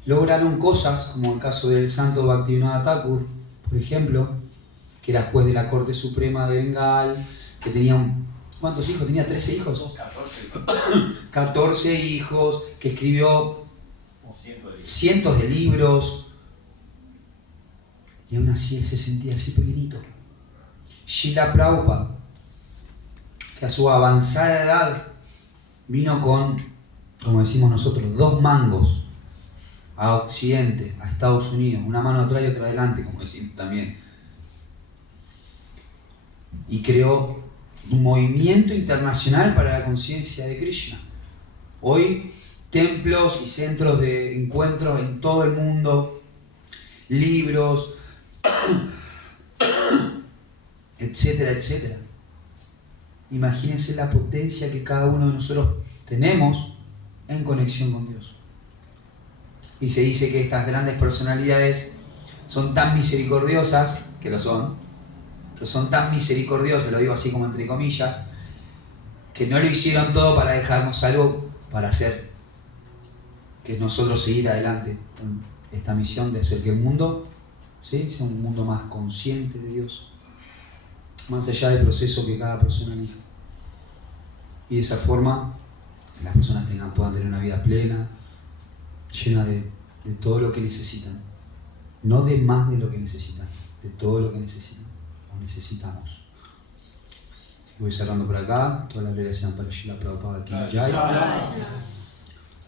lograron cosas, como el caso del santo Bhaktivinoda Thakur, por ejemplo, que era juez de la Corte Suprema de Bengal, que tenía ¿Cuántos hijos? ¿Tenía 13 hijos? 14. 14 hijos, que escribió Como cientos de libros. Y aún así él se sentía así pequeñito. Srila Prabhupada, que a su avanzada edad vino con, como decimos nosotros, 2 mangos a Occidente, a Estados Unidos, una mano atrás y otra adelante, como decimos también. Y creó un movimiento internacional para la conciencia de Krishna. Hoy, templos y centros de encuentros en todo el mundo, libros, etcétera, etcétera. Imagínense la potencia que cada uno de nosotros tenemos en conexión con Dios. Y se dice que estas grandes personalidades son tan misericordiosas, que lo son, pero son tan misericordiosas, lo digo así como entre comillas, que no lo hicieron todo para dejarnos algo para hacer, que nosotros seguir adelante con esta misión de hacer que el mundo, ¿sí?, sea un mundo más consciente de Dios, más allá del proceso que cada persona elija. Y de esa forma las personas puedan tener una vida plena, llena de todo lo que necesitan. No de más de lo que necesitan, de todo lo que necesitan o necesitamos. Voy cerrando por acá. Todas las glorias sean para Srila Prabhupada Ki Jai.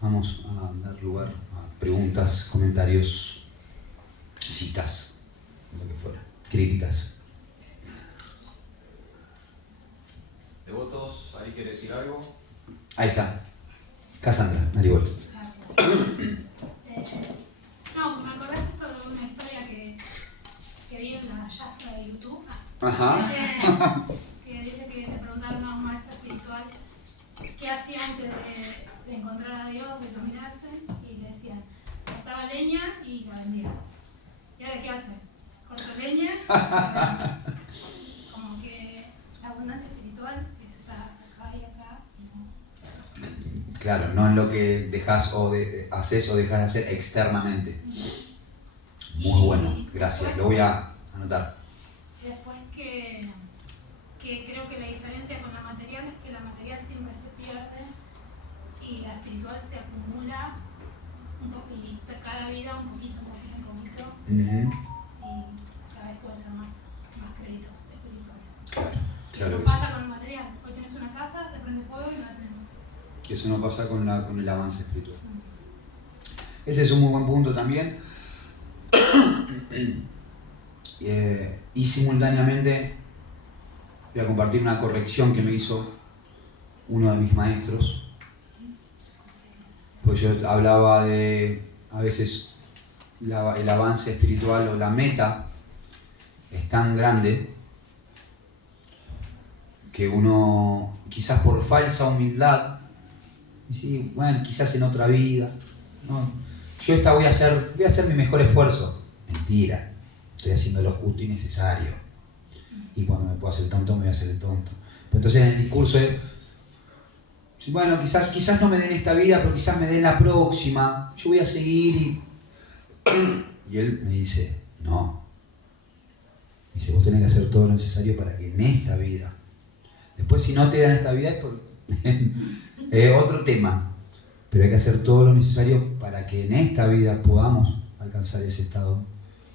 Vamos a dar lugar a preguntas, comentarios, citas, lo que fuera, críticas. Devotos, ¿ahí quiere decir algo? Ahí está. Cassandra, Naribol. Gracias. No, me acordé justo de una historia que vi en la Yastra de YouTube. Ajá. Que dice que le preguntaron a un maestro espiritual qué hacía antes de encontrar a Dios, de iluminarse, y le decían, cortaba leña y la vendía. ¿Y ahora qué hace? Corta leña y la vende. Como que la abundancia espiritual está acá y acá. Claro, no en lo que dejas o haces o dejas de hacer externamente. Muy bueno, gracias. Lo voy a anotar. Después que creo que la diferencia con la material es que la material siempre se pierde y la espiritual se acumula un poquito, cada vida un poquito, Uh-huh. y cada vez puede ser más créditos espirituales. Claro, ¿Qué claro. pasa con el material? Hoy tenés una casa, te prende fuego y no la tenés más. Eso no pasa con el avance espiritual. Ese es un muy buen punto también. Y simultáneamente voy a compartir una corrección que me hizo uno de mis maestros. Pues yo hablaba de, a veces, el avance espiritual o la meta es tan grande que uno, quizás por falsa humildad, dice, bueno, quizás en otra vida, no, yo voy a hacer mi mejor esfuerzo. Mentira, estoy haciendo lo justo y necesario. Y cuando me puedo hacer el tonto, me voy a hacer el tonto. Pero entonces en el discurso es, bueno, quizás no me den esta vida, pero quizás me den la próxima. Yo voy a seguir y él me dice, no. Me dice, vos tenés que hacer todo lo necesario para que en esta vida. Después si no te dan esta vida es otro tema. Pero hay que hacer todo lo necesario para que en esta vida podamos alcanzar ese estado,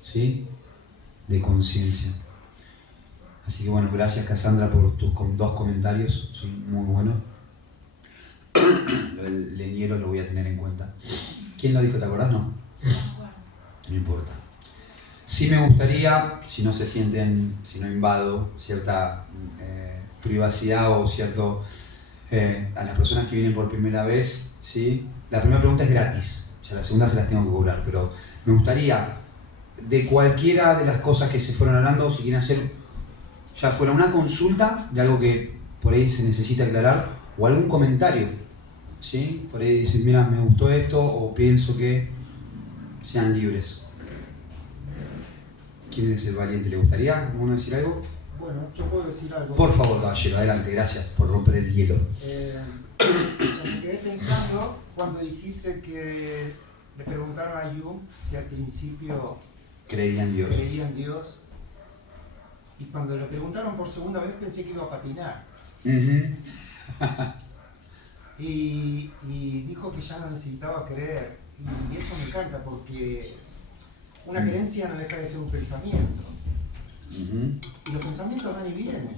¿sí?, de conciencia. Así que bueno, gracias Cassandra por tus 2 comentarios, son muy buenos. Lo del leñero lo voy a tener en cuenta. ¿Quién lo dijo? ¿Te acordás? No. No importa. Sí me gustaría, si no se sienten, si no invado cierta privacidad o cierto, a las personas que vienen por primera vez, ¿sí? La primera pregunta es gratis, ya la segunda se las tengo que cobrar, pero me gustaría, de cualquiera de las cosas que se fueron hablando, si quieren hacer ya fuera una consulta de algo que por ahí se necesita aclarar o algún comentario, ¿sí? Por ahí dicen, mira, me gustó esto o pienso que sean libres. ¿Quién es el valiente? ¿Le gustaría alguno decir algo? Bueno, yo puedo decir algo. Por favor, caballero, adelante, gracias por romper el hielo. Me quedé pensando cuando dijiste que le preguntaron a Jung si al principio Creía en Dios. creía en Dios, y cuando le preguntaron por segunda vez pensé que iba a patinar. Ujú. Y dijo que ya no necesitaba creer. Y eso me encanta porque una creencia no deja de ser un pensamiento. Ujú. Y los pensamientos van y vienen.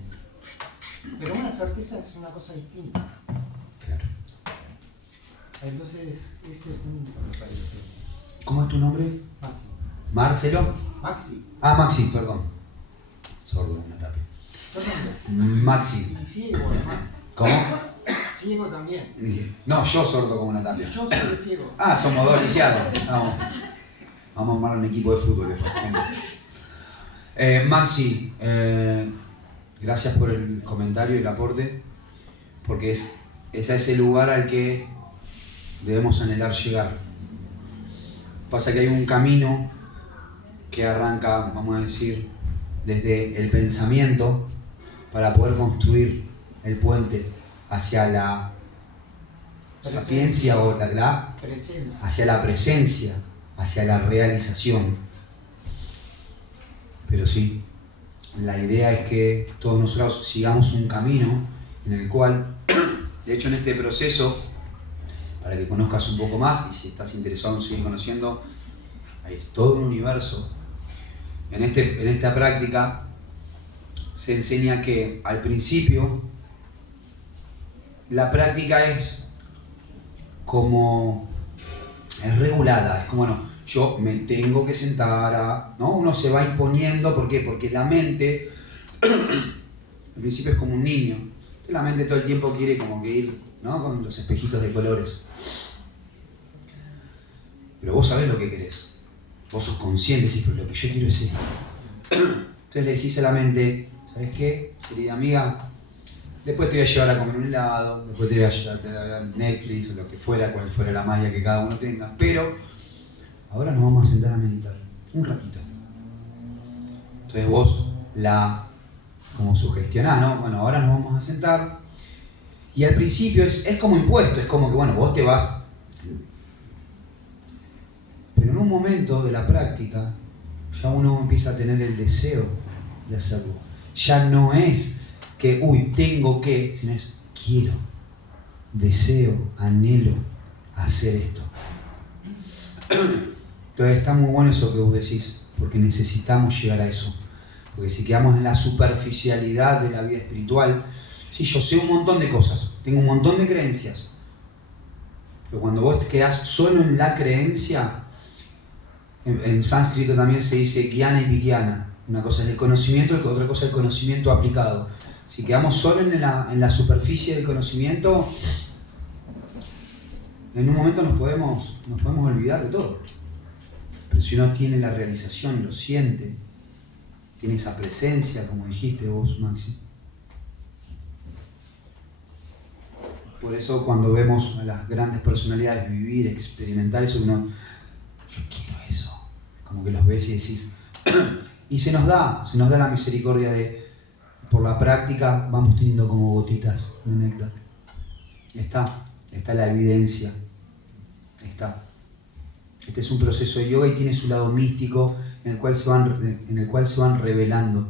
Pero una certeza es una cosa distinta. Claro. Entonces, ese punto me parece. ¿Cómo es tu nombre? Maxi. ¿Marcelo? Maxi. Ah, Maxi, perdón. Sordo, una tapia. Perdón. Maxi. Y ciego, además. ¿Cómo? Ciego también. No, yo sordo como una tapia. Yo soy ciego. Ah, somos dos lisiados. Vamos a armar un equipo de fútbol después. Maxi, gracias por el comentario y el aporte, porque es a ese lugar al que debemos anhelar llegar. Pasa que hay un camino que arranca, vamos a decir, desde el pensamiento para poder construir el puente hacia la sapiencia o la Presencia. hacia la presencia, hacia la realización. Pero sí, la idea es que todos nosotros sigamos un camino en el cual, de hecho en este proceso, para que conozcas un poco más, y si estás interesado en seguir conociendo, ahí es todo un universo. En esta práctica se enseña que al principio la práctica es regulada, es como, no, yo me tengo que sentar, ¿no? Uno se va imponiendo, ¿por qué? Porque la mente, al principio es como un niño, la mente todo el tiempo quiere como que ir, ¿no? Con los espejitos de colores. Pero vos sabés lo que querés, vos sos consciente, decís, pero lo que yo quiero es esto. Entonces le decís a la mente, ¿sabés qué, querida amiga? Después te voy a llevar a comer un helado, después te voy a llevar a ver Netflix o lo que fuera, cual fuera la magia que cada uno tenga. Pero ahora nos vamos a sentar a meditar, un ratito. Entonces vos como sugestionás, ¿no? Bueno, ahora nos vamos a sentar. Y al principio es como impuesto, es como que, bueno, vos te vas. Pero en un momento de la práctica, ya uno empieza a tener el deseo de hacerlo. Ya no es que, tengo que, sino es, quiero, deseo, anhelo hacer esto. Entonces está muy bueno eso que vos decís, porque necesitamos llegar a eso. Porque si quedamos en la superficialidad de la vida espiritual, sí, yo sé un montón de cosas, tengo un montón de creencias, pero cuando vos te quedás solo en la creencia, en sánscrito también se dice jnana y vijnana. Una cosa es el conocimiento, otra cosa es el conocimiento aplicado. Si quedamos solo en la superficie del conocimiento, en un momento nos podemos olvidar de todo. Pero si uno tiene la realización, lo siente, tiene esa presencia, como dijiste vos, Maxi. Por eso cuando vemos a las grandes personalidades vivir, experimentar eso, yo quiero eso. Como que los ves y decís, y se nos da la misericordia de, por la práctica, vamos teniendo como gotitas de néctar. Está la evidencia, está. Este es un proceso de yoga y tiene su lado místico en el cual se van revelando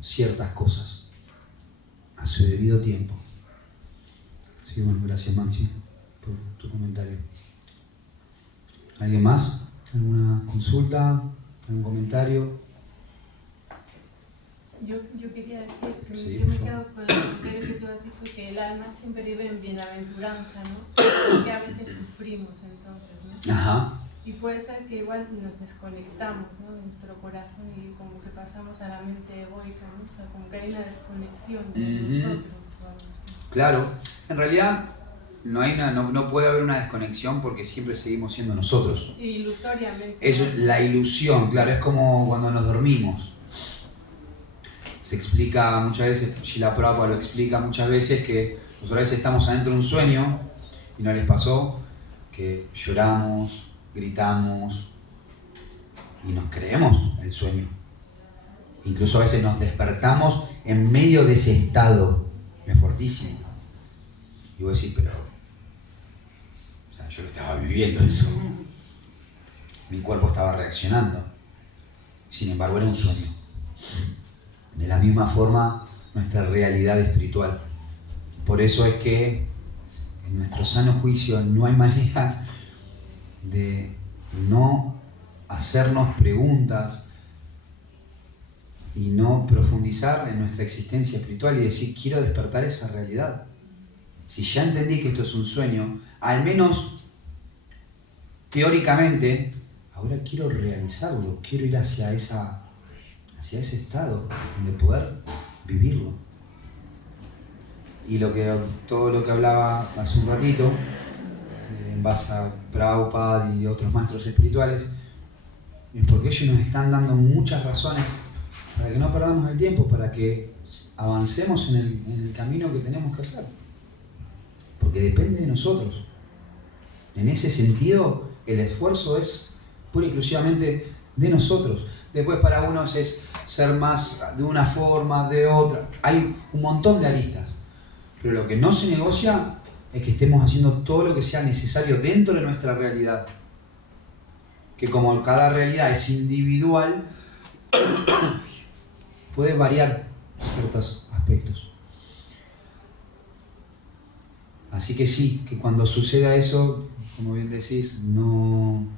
ciertas cosas a su debido tiempo. Así que bueno, gracias Maxi por tu comentario. ¿Alguien más? ¿Alguna consulta? ¿Algún comentario? Yo quería decir que Sí, yo me por quedo con el comentario que tú has dicho, que el alma siempre vive en bienaventuranza, ¿no? Que a veces sufrimos entonces, ¿no? Ajá. Y puede ser que igual nos desconectamos, ¿no? De nuestro corazón y como que pasamos a la mente egoica, ¿no? O sea, como que hay una desconexión de nosotros o algo así. Claro, en realidad no puede haber una desconexión porque siempre seguimos siendo nosotros. Sí, ilusoriamente. Es la ilusión, claro, es como cuando nos dormimos. Se explica muchas veces, Srila Prabhupada lo explica muchas veces, que nosotros a veces estamos adentro de un sueño y no les pasó que lloramos, gritamos y nos creemos el sueño. Incluso a veces nos despertamos en medio de ese estado, es fortísimo. Y vos decís, pero o sea, yo lo estaba viviendo eso. Mi cuerpo estaba reaccionando. Sin embargo, era un sueño. De la misma forma, nuestra realidad espiritual. Por eso es que en nuestro sano juicio no hay manera de no hacernos preguntas y no profundizar en nuestra existencia espiritual y decir, quiero despertar esa realidad. Si ya entendí que esto es un sueño, al menos teóricamente, ahora quiero realizarlo, quiero ir hacia ese estado de poder vivirlo. Y todo lo que hablaba hace un ratito, en base a Prabhupada y otros maestros espirituales, es porque ellos nos están dando muchas razones para que no perdamos el tiempo, para que avancemos en el camino que tenemos que hacer. Porque depende de nosotros. En ese sentido, el esfuerzo es pura y exclusivamente de nosotros. Después para unos es ser más de una forma, de otra. Hay un montón de aristas. Pero lo que no se negocia es que estemos haciendo todo lo que sea necesario dentro de nuestra realidad. Que como cada realidad es individual, puede variar ciertos aspectos. Así que sí, que cuando suceda eso, como bien decís, no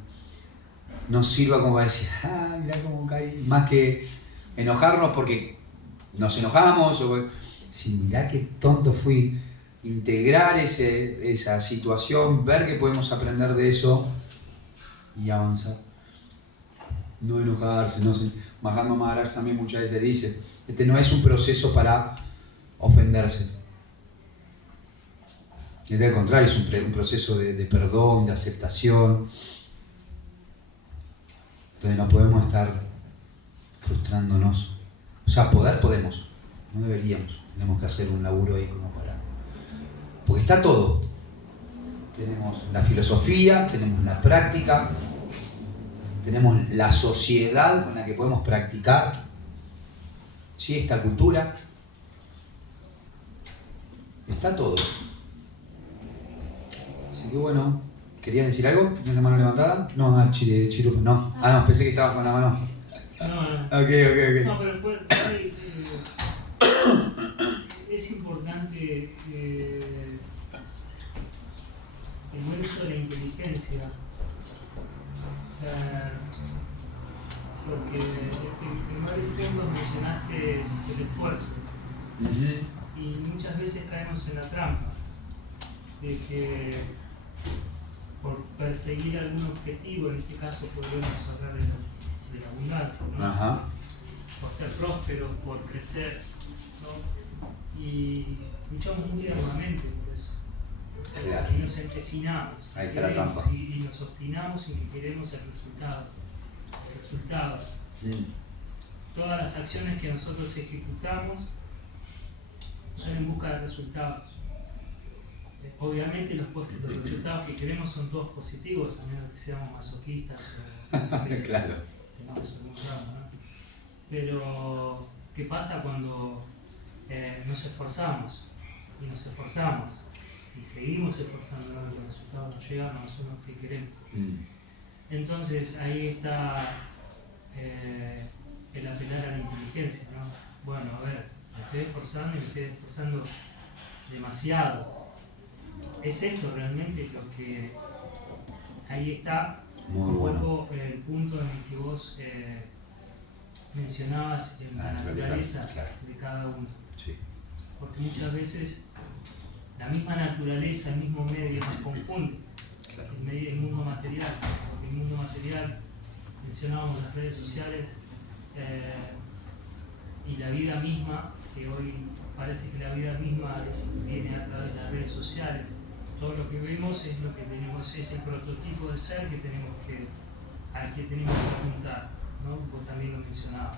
sirva como para decir, mirá cómo caí, más que enojarnos porque nos enojamos, o sí, mirá qué tonto fui. Integrar esa situación, ver qué podemos aprender de eso y avanzar. No enojarse, no sé. Mahatma Maharaj también muchas veces dice, este no es un proceso para ofenderse. Al contrario, es un proceso de perdón, de aceptación. Entonces no podemos estar frustrándonos. O sea, podemos, no deberíamos. Tenemos que hacer un laburo ahí como para... Porque está todo. Tenemos la filosofía, tenemos la práctica, tenemos la sociedad con la que podemos practicar, ¿sí? Esta cultura. Está todo. Así que bueno, ¿querías decir algo? ¿Tienes la mano levantada? No, Chirupa, no. No, pensé que estabas con la mano. No. Ok. No, pero es importante el buen uso de la inteligencia, porque en varios puntos mencionaste el esfuerzo, y muchas veces caemos en la trampa de que por perseguir algún objetivo, en este caso podríamos hablar de la abundancia, ¿no? Ajá. Por ser prósperos, por crecer, ¿no? Y luchamos muy arduamente por eso. Claro. Y nos empecinamos. Ahí está la trampa. Y nos obstinamos y queremos el resultado. Todas las acciones que nosotros ejecutamos son en busca de resultados. Obviamente los resultados que queremos son todos positivos, a menos que seamos masoquistas o Claro. ¿no? Pero ¿qué pasa cuando nos esforzamos y seguimos esforzándonos y los resultados no llegan, no son los que queremos? Entonces ahí está el apelar a la inteligencia, ¿no? Bueno, a ver, me estoy esforzando y me estoy esforzando demasiado. ¿Es esto realmente lo que...? Ahí está un poco el punto en el que vos mencionabas la naturaleza de cada uno. Sí. Porque muchas veces la misma naturaleza, el mismo medio nos confunde. El mundo material. Porque el mundo material, mencionábamos las redes sociales y la vida misma, que hoy parece que la vida misma viene a través de las redes sociales. Todo lo que vemos es lo que tenemos, es el prototipo de ser que al que tenemos que apuntar, ¿no? Vos también lo mencionabas.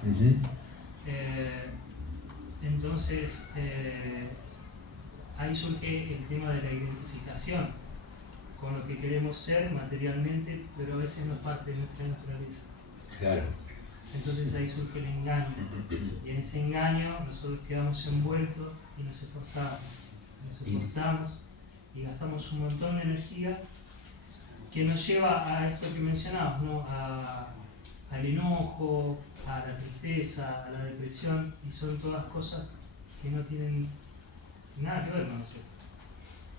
Entonces, ahí surge el tema de la identificación con lo que queremos ser materialmente, pero a veces no es parte de nuestra naturaleza. Claro. Entonces ahí surge el engaño. Y en ese engaño nosotros quedamos envueltos y nos esforzamos. Y gastamos un montón de energía que nos lleva a esto que mencionabas, ¿no? Al enojo, a la tristeza, a la depresión, y son todas cosas que no tienen nada que ver con nosotros,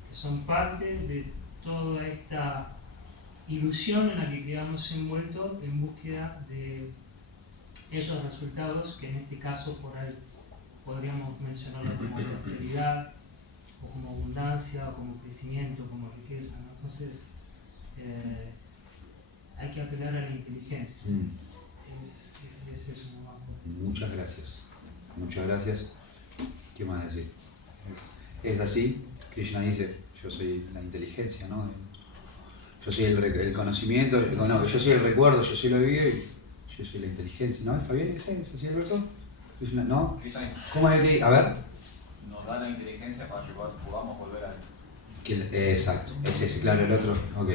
que son parte de toda esta ilusión en la que quedamos envueltos en búsqueda de esos resultados que en este caso por ahí podríamos mencionarlo como prosperidad, o como abundancia, o como crecimiento, como riqueza, ¿no? Entonces, hay que apelar a la inteligencia. Es eso nomás. Muchas gracias. Muchas gracias. ¿Qué más decir? Es así. Krishna dice, yo soy la inteligencia, ¿no? Yo soy el conocimiento, no, yo soy el recuerdo, yo soy lo vivido y yo soy la inteligencia, ¿no? ¿Está bien ese? ¿Es así, Alberto? ¿No? Krishna dice, ¿Cómo es que? A ver. nos da la inteligencia para que podamos volver a él. Exacto, es ese, claro, el otro, ok.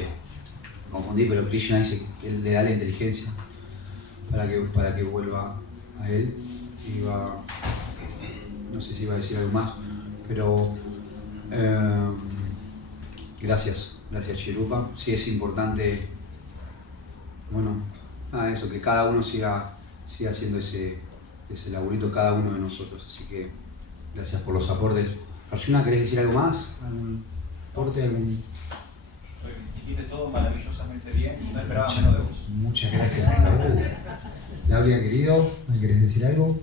Confundí, pero Krishna dice que él le da la inteligencia para que vuelva a él. No sé si iba a decir algo más, pero gracias Chirupa. Sí es importante, bueno, eso, que cada uno siga haciendo ese laburito, cada uno de nosotros. Así que gracias por los aportes. Arjuna, ¿querés decir algo más? ¿Algún aporte? Dijiste todo maravillosamente bien y no esperaba menos de vos. Muchas gracias. Laura, querido, ¿querés decir algo?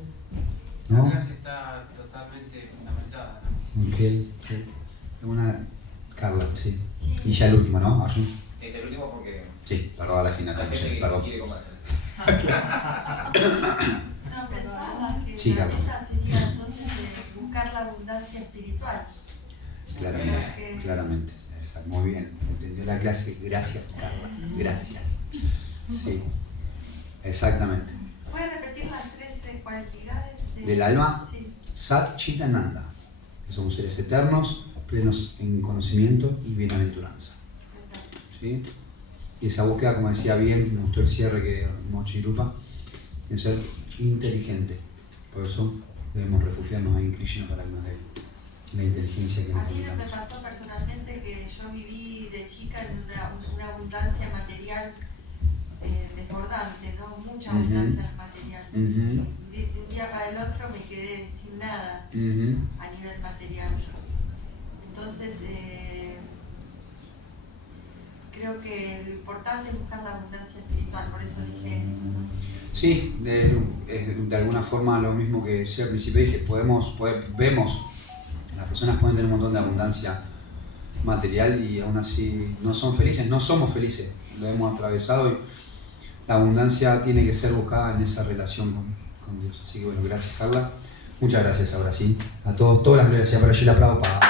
¿No? La clase está totalmente fundamentada, ¿no? Ok. Carla, sí. Y ya el último, ¿no? Arjuna. Es el último porque Sí, perdón, la cena hay también, gente que perdón. quiere comer. No, pensaba que Sí, la Carlos. meta sería entonces buscar la abundancia espiritual. Claramente. Muy bien, entendió la clase. Gracias, Carla. Gracias. Sí, exactamente. ¿Puedes repetir las 13 cualidades ¿Del alma? Sí. Sat Chitananda, que somos seres eternos, plenos en conocimiento y bienaventuranza. ¿Sí? Y esa búsqueda, como decía bien, me gustó el cierre que Mochirupa, de ser inteligente. Por eso debemos refugiarnos ahí en Krishna para que nos dé la inteligencia que A mí necesitamos. me pasó personalmente que yo viví de chica en una abundancia material desbordante, ¿no? Mucha abundancia material. De un día para el otro me quedé sin nada a nivel material. Entonces, creo que lo importante es buscar la abundancia espiritual, por eso dije eso, ¿no? Sí, de alguna forma lo mismo que decía al principio, dije, vemos, las personas pueden tener un montón de abundancia material y aún así no son felices, no somos felices, lo hemos atravesado y la abundancia tiene que ser buscada en esa relación con Dios. Así que bueno, gracias Carla, muchas gracias ahora sí, a todos, todas las gracias para Shila Prabhupada.